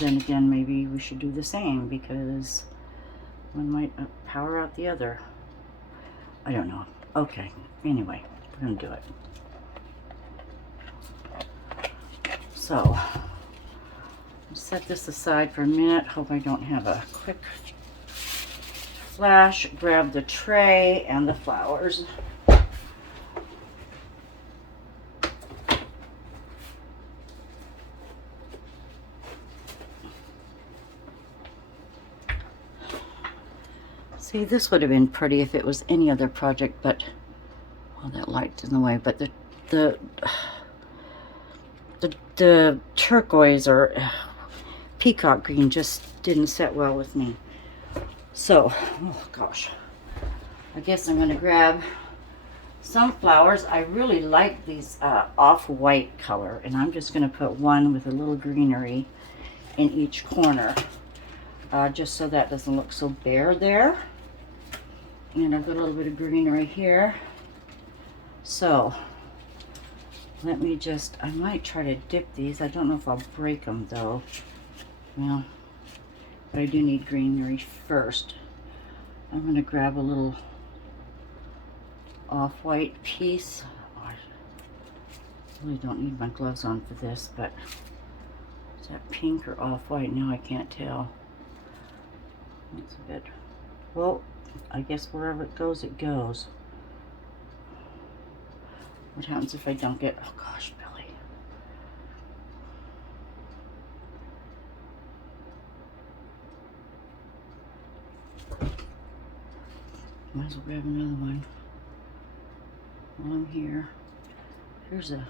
Then again, maybe we should do the same because one might power out the other. I don't know. Okay, anyway, we're going to do it. So, set this aside for a minute. Hope I don't have a quick flash. Grab the tray and the flowers. See, this would have been pretty if it was any other project, but, well, that light's in the way, but the turquoise or peacock green just didn't set well with me. So, oh gosh, I guess I'm going to grab some flowers. I really like these off-white color, and I'm just going to put one with a little greenery in each corner, just so that doesn't look so bare there. And I've got a little bit of greenery here. So let me just, I might try to dip these. I don't know if I'll break them though. Well, but I do need greenery first. I'm going to grab a little off-white piece. Oh, I really don't need my gloves on for this, but is that pink or off-white? Now I can't tell. That's a bit, well, I guess wherever it goes, it goes. What happens if I don't get, oh gosh, Billy. Might as well grab another one while I'm here. Here's a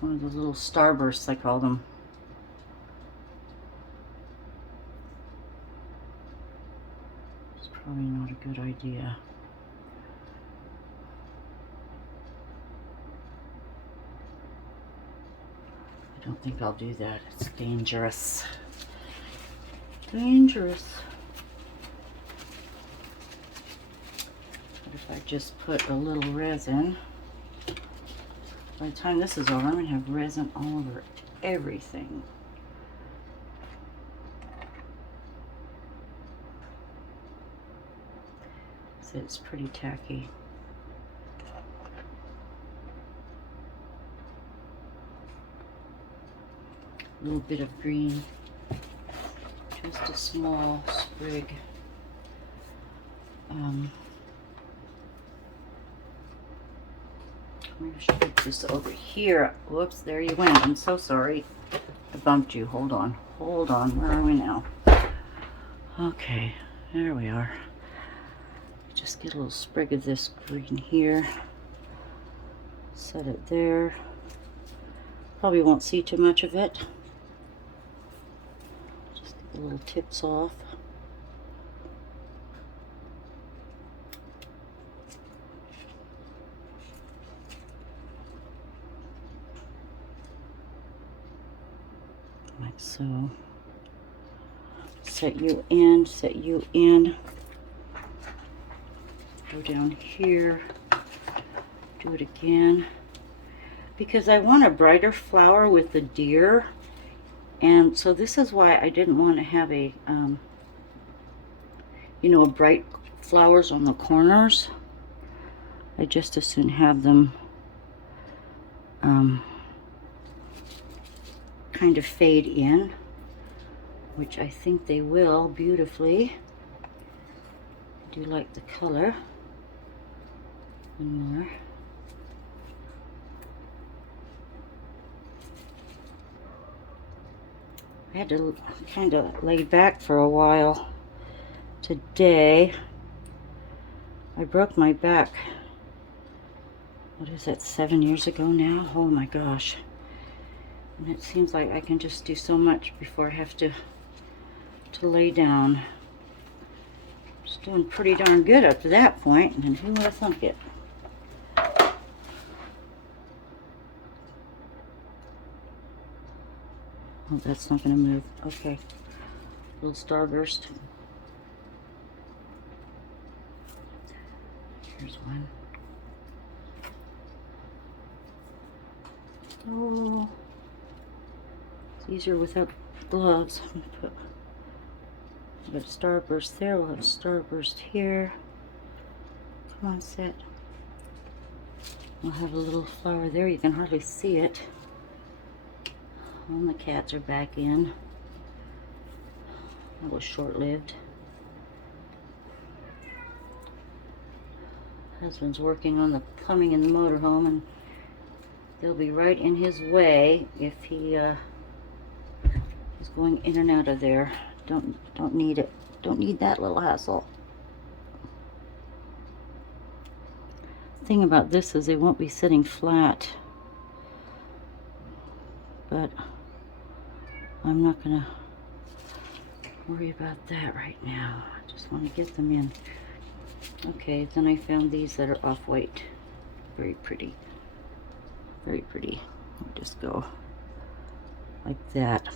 one of those little starbursts, I call them. Probably not a good idea. I don't think I'll do that. It's dangerous. Dangerous. What if I just put a little resin? By the time this is over, I'm going to have resin all over everything. So it's pretty tacky. A little bit of green. Just a small sprig. Maybe I should put this over here. Whoops, there you went. I'm so sorry. I bumped you. Hold on. Hold on. Where are we now? Okay, there we are. Just get a little sprig of this green here. Set it there. Probably won't see too much of it. Just get the little tips off. Like so. Set you in, set you in. Go down here. Do it again. Because I want a brighter flower with the deer. And so this is why I didn't want to have a, you know, a bright flowers on the corners. I just as soon have them kind of fade in, which I think they will beautifully. I do like the color. One more. I had to kind of lay back for a while today. I broke my back, what is that, 7 years ago now? Oh my gosh. And it seems like I can just do so much before I have to lay down. Just doing pretty darn good up to that point, and who would have thunk it? Oh, that's not going to move. Okay. Little starburst. Here's one. Oh, it's easier without gloves. I'm gonna put a bit of starburst there. We'll have starburst here. Come on, sit. We'll have a little flower there. You can hardly see it. And the cats are back in. That was short-lived. Husband's working on the plumbing in the motorhome, and they'll be right in his way if he is going in and out of there. Don't need it. Don't need that little hassle. The thing about this is they won't be sitting flat, but I'm not gonna worry about that right now. I just want to get them in. Okay, then I found these that are off-white. Very pretty. Very pretty. I'll just go like that.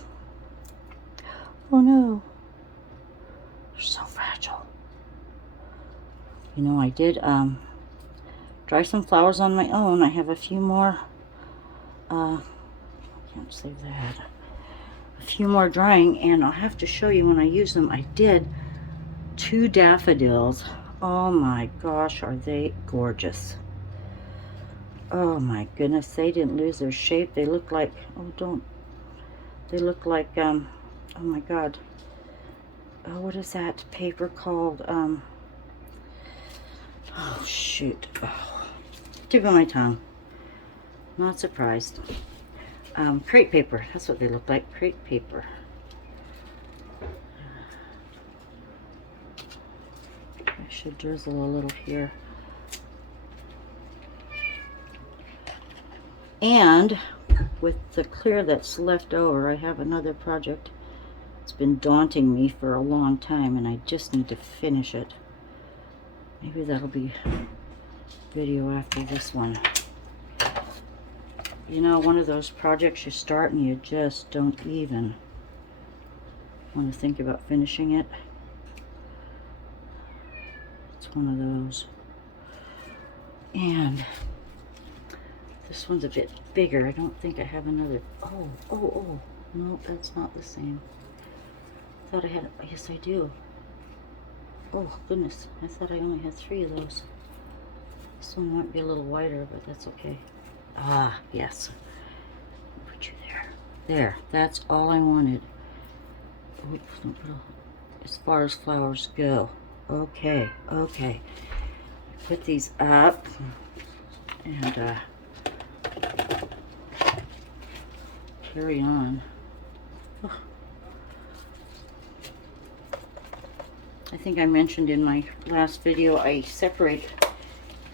Oh no. They're so fragile. You know, I did dry some flowers on my own. I have a few more. I can't save that. A few more drying, and I'll have to show you when I use them. I did 2 daffodils. Oh my gosh, are they gorgeous. Oh my goodness, they didn't lose their shape. They look like, they look like, oh my god. Oh, what is that paper called? Oh shoot. Oh, tip of my tongue. Not surprised. Crepe paper, that's what they look like, crepe paper. I should drizzle a little here. And with the clear that's left over, I have another project. It's been daunting me for a long time, and I just need to finish it. Maybe that'll be video after this one. You know, one of those projects you start and you just don't even want to think about finishing it. It's one of those. And this one's a bit bigger. I don't think I have another. Oh. No, that's not the same. I thought I had, yes I do. Oh goodness, I thought I only had 3 of those. This one might be a little wider, but that's okay. Ah, yes. Put you there. There, that's all I wanted. Oops, don't put as far as flowers go. Okay. Put these up and carry on. Oh. I think I mentioned in my last video I separate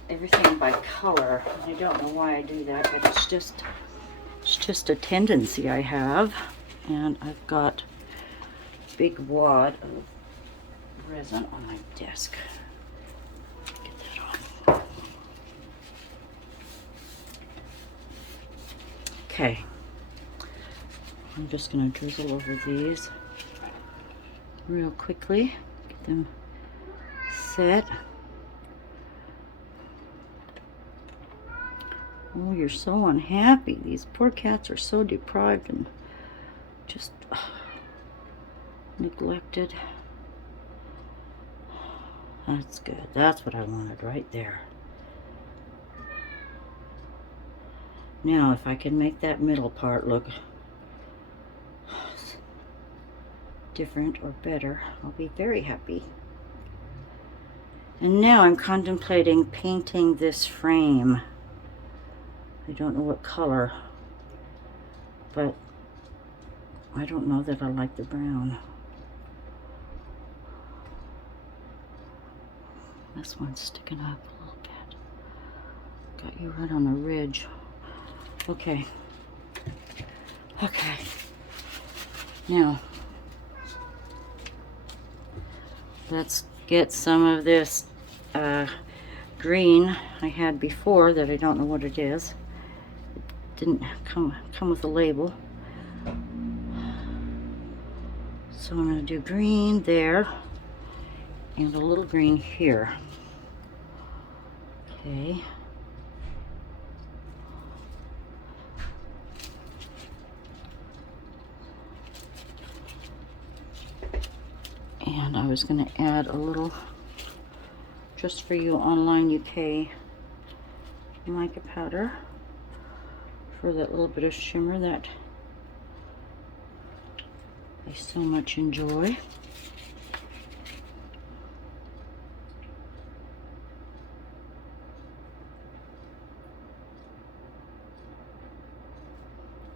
everything by color. I don't know why I do that, but it's just a tendency I have. And I've got a big wad of resin on my desk. Get that on. Okay. I'm just going to drizzle over these real quickly. Get them set. Oh, you're so unhappy. These poor cats are so deprived and just neglected. That's good. That's what I wanted right there. Now, if I can make that middle part look different or better, I'll be very happy. And now I'm contemplating painting this frame. I don't know what color, but I don't know that I like the brown. This one's sticking up a little bit. Got you right on a ridge. Okay. Now, let's get some of this green I had before that I don't know what it is. It didn't come with a label. So I'm going to do green there and a little green here. Okay. And I was going to add a little, just for you online UK, mica powder for that little bit of shimmer that I so much enjoy.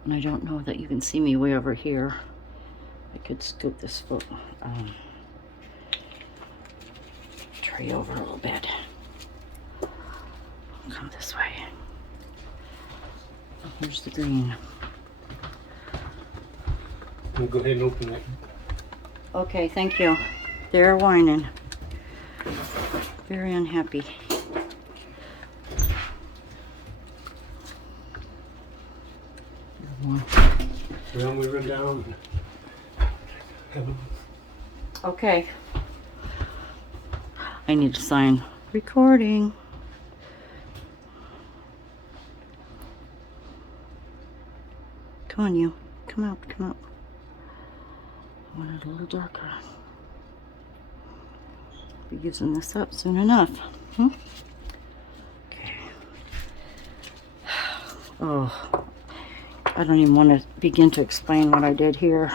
And I don't know that you can see me way over here. I could scoop this foot tray over a little bit. Come this way. Oh, here's the green. We'll go ahead and open it. Okay, thank you. They're whining. Very unhappy. Well, we run down. Okay. I need to sign recording. Come on, you. Come out, come out. I want it a little darker. Be using this up soon enough. Okay. Oh, I don't even want to begin to explain what I did here.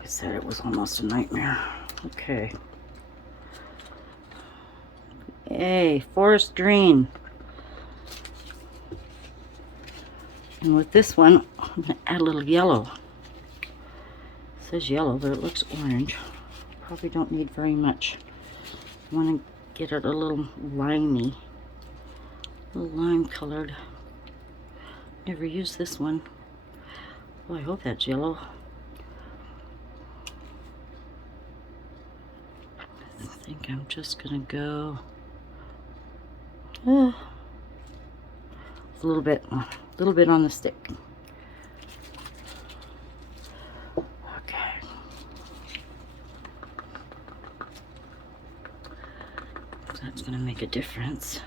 I said it was almost a nightmare. Okay. Hey, forest green. And with this one, I'm going to add a little yellow. It says yellow, but it looks orange. Probably don't need very much. I want to get it a little limey. A little lime colored. Never used this one. Well, I hope that's yellow. think I'm just gonna go a little bit on the stick. Okay. That's gonna make a difference.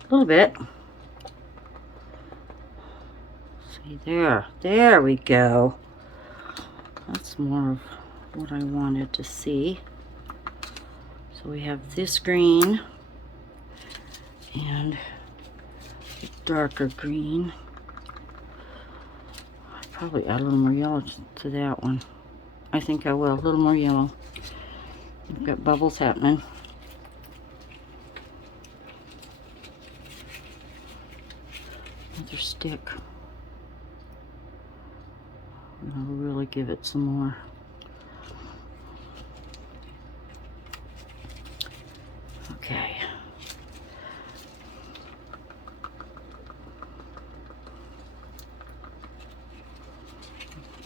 A little bit. See there we go. That's more of what I wanted to see. So we have this green and darker green. I'll probably add a little more yellow to that one. I think I will, a little more yellow. We've got bubbles happening. Another stick. I'll really give it some more. Okay.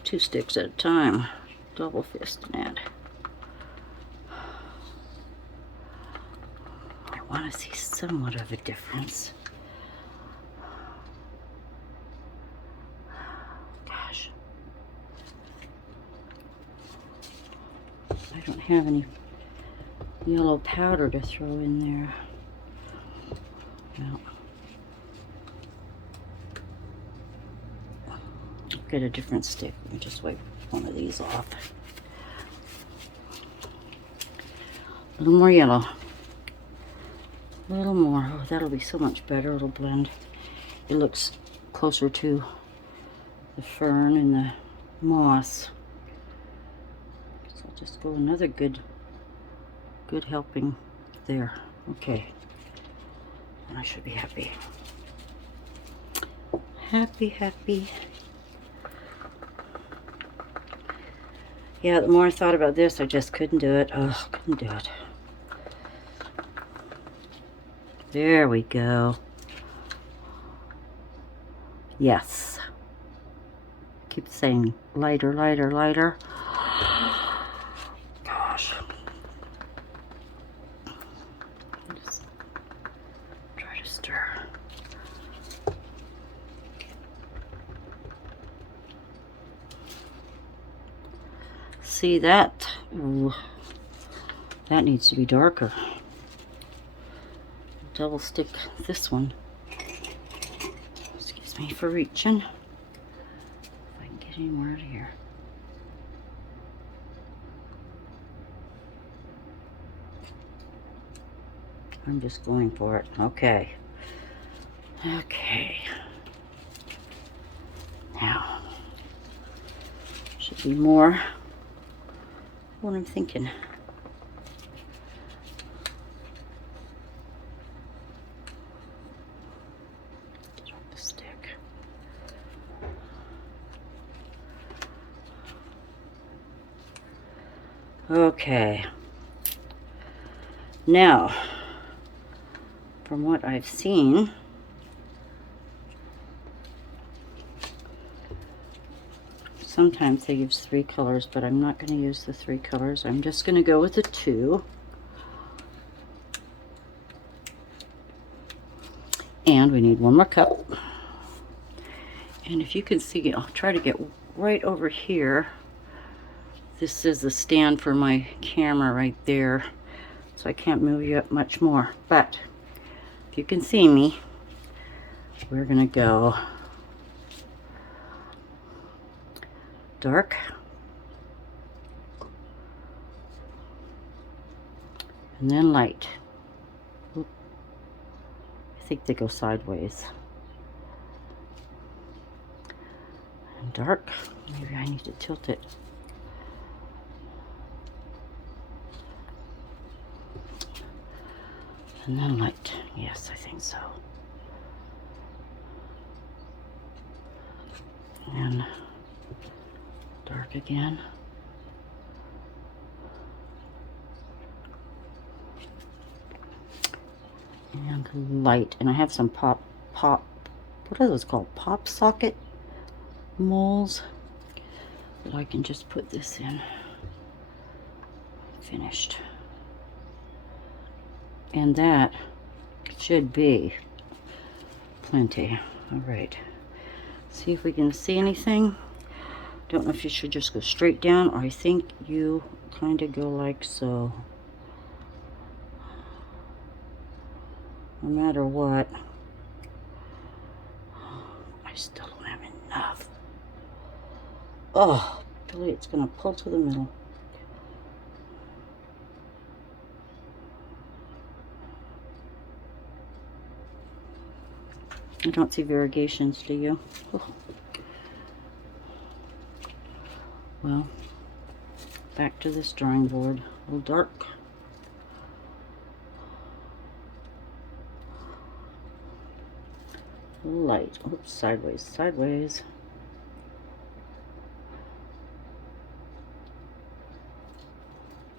Two sticks at a time. Double fist and add. I want to see somewhat of a difference. Gosh. I don't have any yellow powder to throw in there. Well, get a different stick. Let me just wipe one of these off. A little more yellow. A little more. Oh, that'll be so much better. It'll blend. It looks closer to the fern and the moss. So I'll just go another good helping there. Okay. And I should be happy. Happy. Yeah, the more I thought about this, I just couldn't do it. Oh, couldn't do it. There we go. Yes. Keep saying lighter, lighter, lighter. Gosh. Just try to stir. See that? Ooh, that needs to be darker. Double stick this one. Excuse me for reaching. If I can get any more out of here. I'm just going for it. Okay. Okay. Now, should be more what I'm thinking. Get off the stick. Okay. Now, from what I've seen, sometimes they use 3 colors, but I'm not going to use the 3 colors. I'm just going to go with the 2. And we need 1 more cup. And if you can see, I'll try to get right over here. This is the stand for my camera right there. So I can't move you up much more. But if you can see me, we're going to go dark, and then light. Oop. I think they go sideways. And dark. Maybe I need to tilt it. And then light. Yes, I think so. And dark again. And light. And I have some pop, what are those called? Pop socket molds that I can just put this in. finished. And that should be plenty. All right. See if we can see anything. Don't know if you should just go straight down, or I think you kind of go like so. No matter what, I still don't have enough. Oh, Billy, it's gonna pull to the middle. I don't see variegations, do you? Oh. Well, back to this drawing board. A little dark. A little light. Oops, sideways, sideways.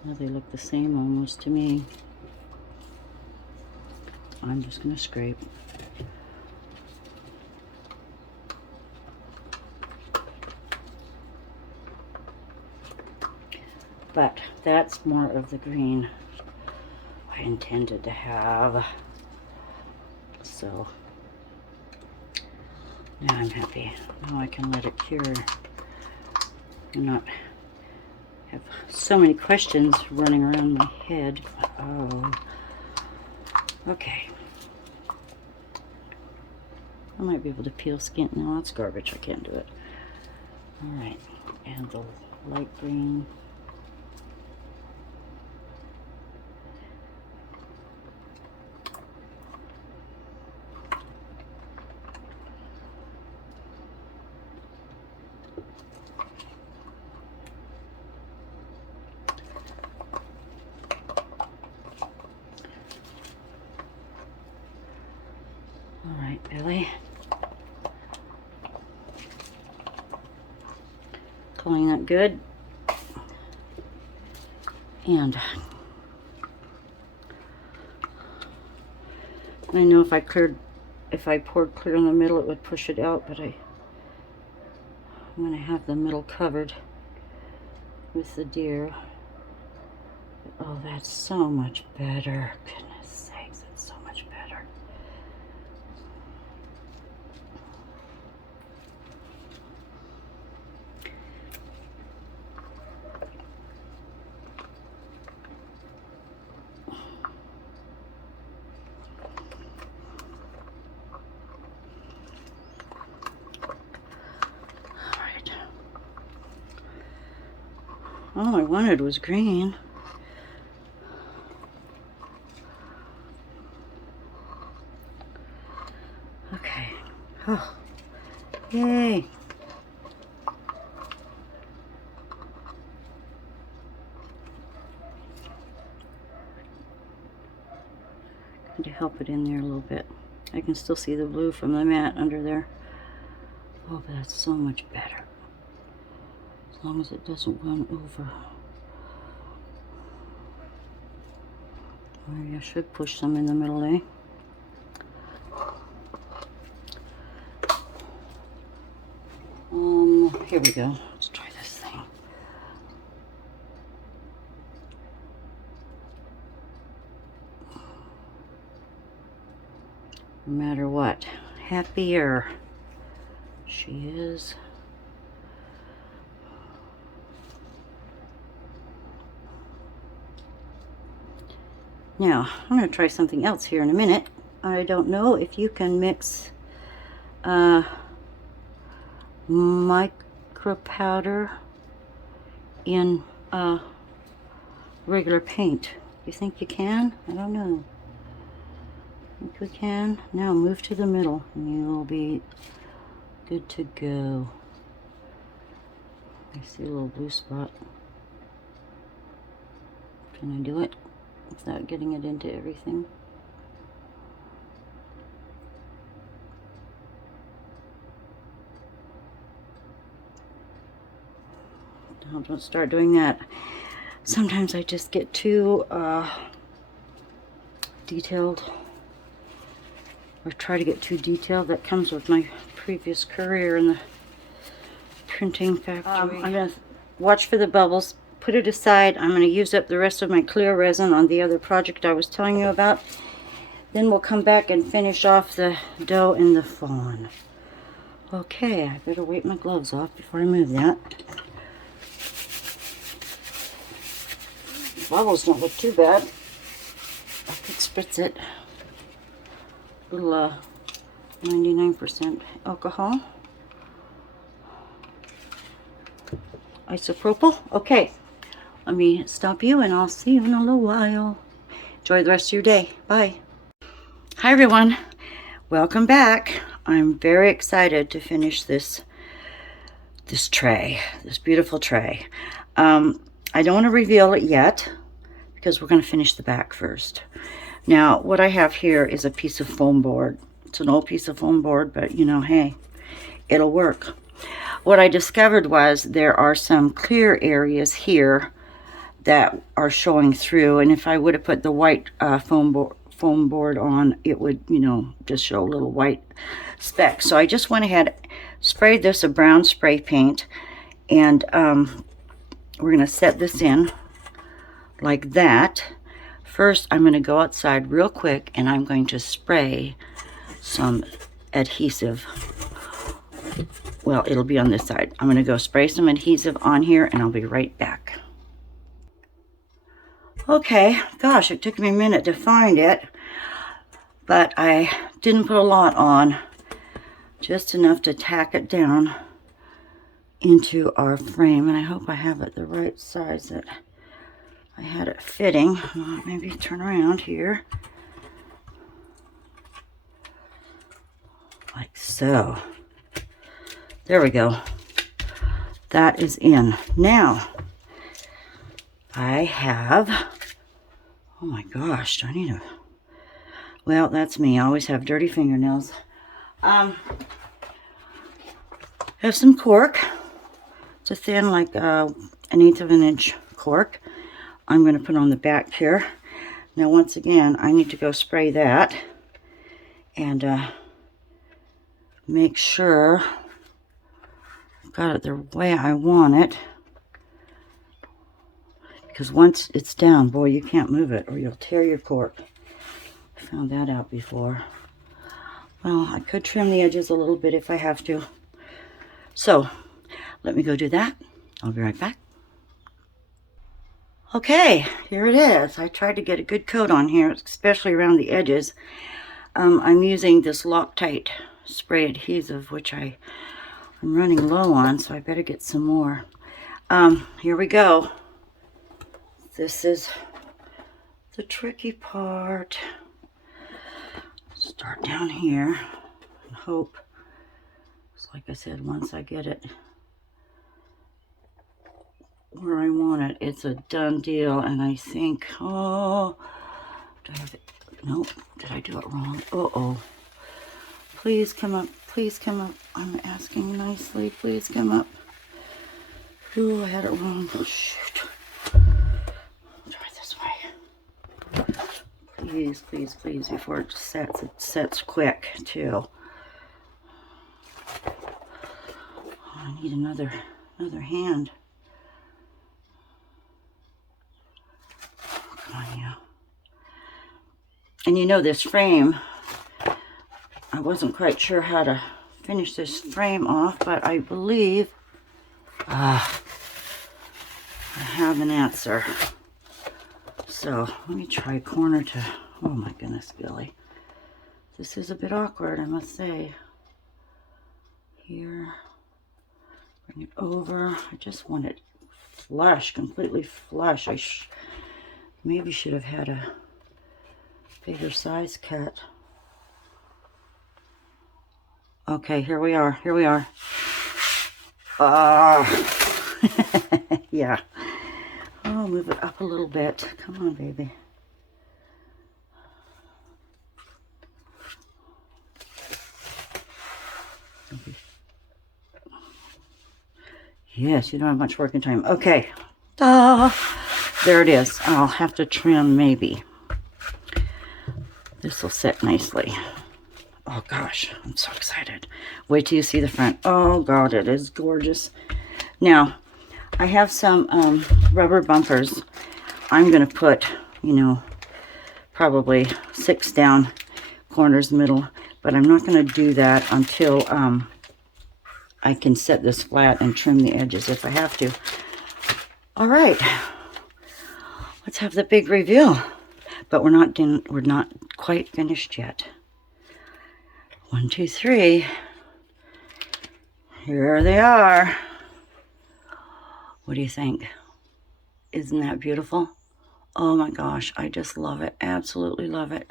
Well, they look the same almost to me. I'm just going to scrape. But that's more of the green I intended to have. So now I'm happy. Now I can let it cure and not have so many questions running around my head. Oh, okay. I might be able to peel skin. No, that's garbage. I can't do it. All right, and the light green. All right, Billy. Calling that good. And I know if I poured clear in the middle, it would push it out, but I'm going to have the middle covered with the deer. Oh, that's so much better. Goodness sakes, it's so much better. All I wanted was green. Okay. Oh, yay. To help it in there a little bit. I can still see the blue from the mat under there. Oh, but that's so much better. As long as it doesn't run over. Maybe I should push some in the middle, eh? Here we go. Let's try this thing. No matter what, happier she is. Now, I'm going to try something else here in a minute. I don't know if you can mix micro powder in regular paint. You think you can? I don't know. Think we can? Now move to the middle and you'll be good to go. I see a little blue spot. Can I do it without getting it into everything? No, don't start doing that. Sometimes I just get too detailed, or try to get too detailed. That comes with my previous career in the printing factory. I'm going to watch for the bubbles. put it aside. I'm going to use up the rest of my clear resin on the other project I was telling you about. Then we'll come back and finish off the doe and the fawn. Okay, I better wipe my gloves off before I move that. Bubbles don't look too bad. I could spritz it. A little 99% alcohol. Isopropyl. Okay, let me stop you and I'll see you in a little while. Enjoy the rest of your day. Bye. Hi everyone. Welcome back. I'm very excited to finish this tray, this beautiful tray. I don't want to reveal it yet because we're going to finish the back first. Now, what I have here is a piece of foam board. It's an old piece of foam board, but you know, hey, it'll work. What I discovered was there are some clear areas here that are showing through, and if I would have put the white foam board on, it would, you know, just show little white specks. So I just went ahead, sprayed this a brown spray paint, and we're going to set this in like that. First, I'm going to go outside real quick and I'm going to spray some adhesive. Well, it'll be on this side. I'm going to go spray some adhesive on here and I'll be right back. Okay, gosh, it took me a minute to find it, but I didn't put a lot on, just enough to tack it down into our frame, and I hope I have it the right size that I had it fitting. Maybe turn around here. Like so. There we go. That is in. Now, I have, oh my gosh, do I need a, well, that's me. I always have dirty fingernails. Have some cork. It's a thin, like 1/8 of an inch cork. I'm going to put on the back here. Now, once again, I need to go spray that and make sure I've got it the way I want it. Because once it's down, boy, you can't move it or you'll tear your cork. I found that out before. Well, I could trim the edges a little bit if I have to. So, let me go do that. I'll be right back. Okay, here it is. I tried to get a good coat on here, especially around the edges. I'm using this Loctite spray adhesive, which I'm running low on, so I better get some more. Here we go. This is the tricky part. Start down here and hope, like I said, once I get it where I want it, it's a done deal. And I think, oh, did I have it? Nope, did I do it wrong? Uh-oh. Please come up, please come up. I'm asking nicely, please come up. Ooh, I had it wrong. Shoot. Try this way. Please, please, please, before it sets quick too. Oh, I need another hand. Oh, come on, yeah. And you know, this frame, I wasn't quite sure how to finish this frame off, but I believe I have an answer. So let me try corner to, oh my goodness, Billy. This is a bit awkward, I must say. Here, bring it over. I just want it flush, completely flush. I maybe should have had a bigger size cut. Okay, here we are, here we are. Yeah. Oh, move it up a little bit. Come on, baby. Yes, you don't have much working time. Okay. There it is. I'll have to trim maybe. This will sit nicely. Oh gosh, I'm so excited. Wait till you see the front. Oh God, it is gorgeous. Now, I have some rubber bumpers. I'm going to put, you know, probably 6 down, corners, middle, but I'm not going to do that until I can set this flat and trim the edges if I have to. All right, let's have the big reveal. But we're not quite finished yet. 1, 2, 3. Here they are. What do you think? Isn't that beautiful? Oh my gosh, I just love it. Absolutely love it.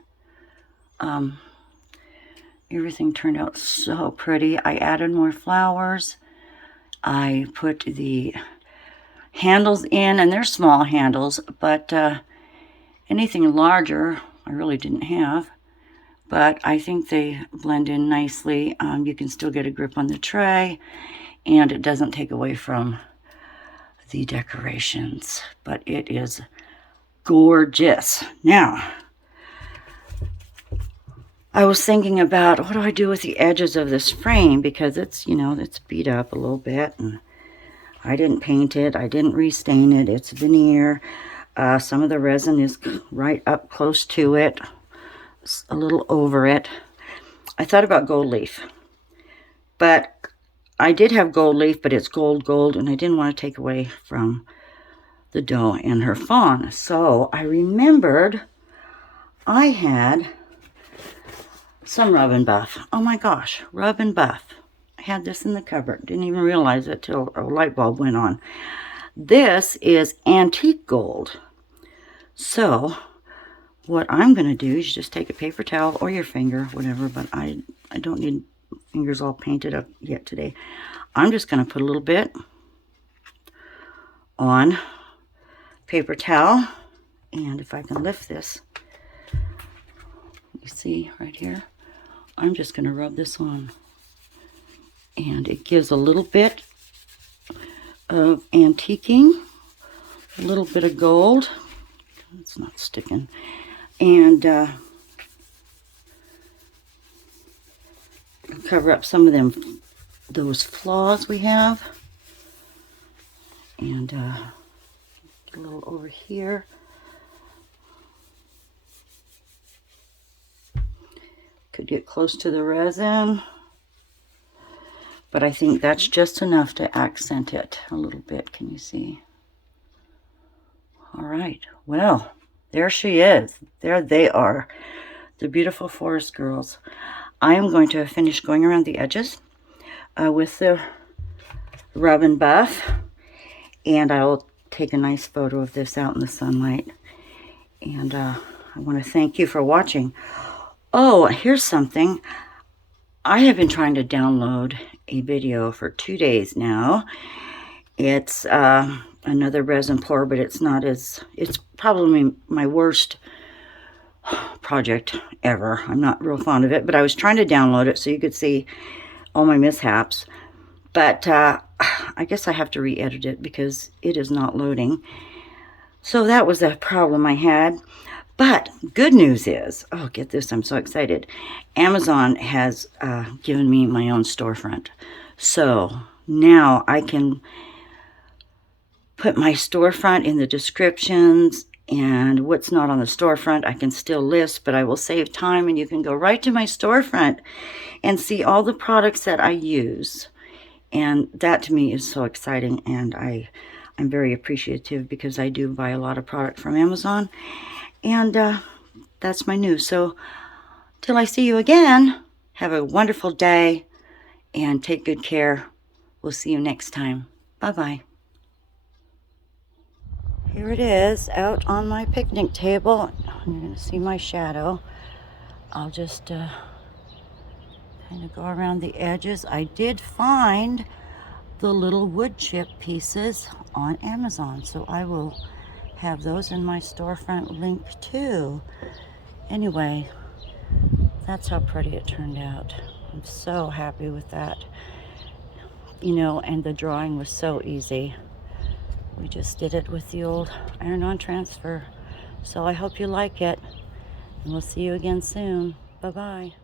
Everything turned out so pretty. I added more flowers. I put the handles in, and they're small handles, but anything larger I really didn't have. But I think they blend in nicely. You can still get a grip on the tray, and it doesn't take away from the decorations. But it is gorgeous. Now, I was thinking about what do I do with the edges of this frame, because it's, you know, it's beat up a little bit, and I didn't paint it. I didn't restain it. It's veneer. Some of the resin is right up close to it, a little over it. I thought about gold leaf, but I did have gold leaf, but it's gold, and I didn't want to take away from the dough and her fawn. So I remembered I had some rub and buff. Oh my gosh, rub and buff. I had this in the cupboard. Didn't even realize it till a light bulb went on. This is antique gold. So what I'm going to do is just take a paper towel or your finger, whatever, but I don't need fingers all painted up yet today. I'm just going to put a little bit on paper towel, and if I can lift this, you see right here, I'm just going to rub this on, and it gives a little bit of antiquing, a little bit of gold. It's not sticking. And cover up some of those flaws we have. And get a little over here. Could get close to the resin. But I think that's just enough to accent it a little bit. Can you see? All right. Well, there she is. There they are. The beautiful forest girls. I am going to finish going around the edges with the rub and buff. And I'll take a nice photo of this out in the sunlight. And I want to thank you for watching. Oh, here's something. I have been trying to download a video for 2 days now. It's another resin pour, but it's probably my worst project ever. I'm not real fond of it, but I was trying to download it so you could see all my mishaps. But I guess I have to re-edit it because it is not loading. So that was a problem I had. But good news is, oh, get this, I'm so excited. Amazon has given me my own storefront. So now I can put my storefront in the descriptions, and what's not on the storefront I can still list, but I will save time, and you can go right to my storefront and see all the products that I use. And that to me is so exciting, and I'm very appreciative because I do buy a lot of product from Amazon. And that's my news. So till I see you again, have a wonderful day and take good care. We'll see you next time. Bye-bye. Here it is out on my picnic table. You're going to see my shadow. I'll just kind of go around the edges. I did find the little wood chip pieces on Amazon, so I will have those in my storefront link too. Anyway, that's how pretty it turned out. I'm so happy with that. You know, and the drawing was so easy. We just did it with the old iron-on transfer. So I hope you like it, and we'll see you again soon. Bye-bye.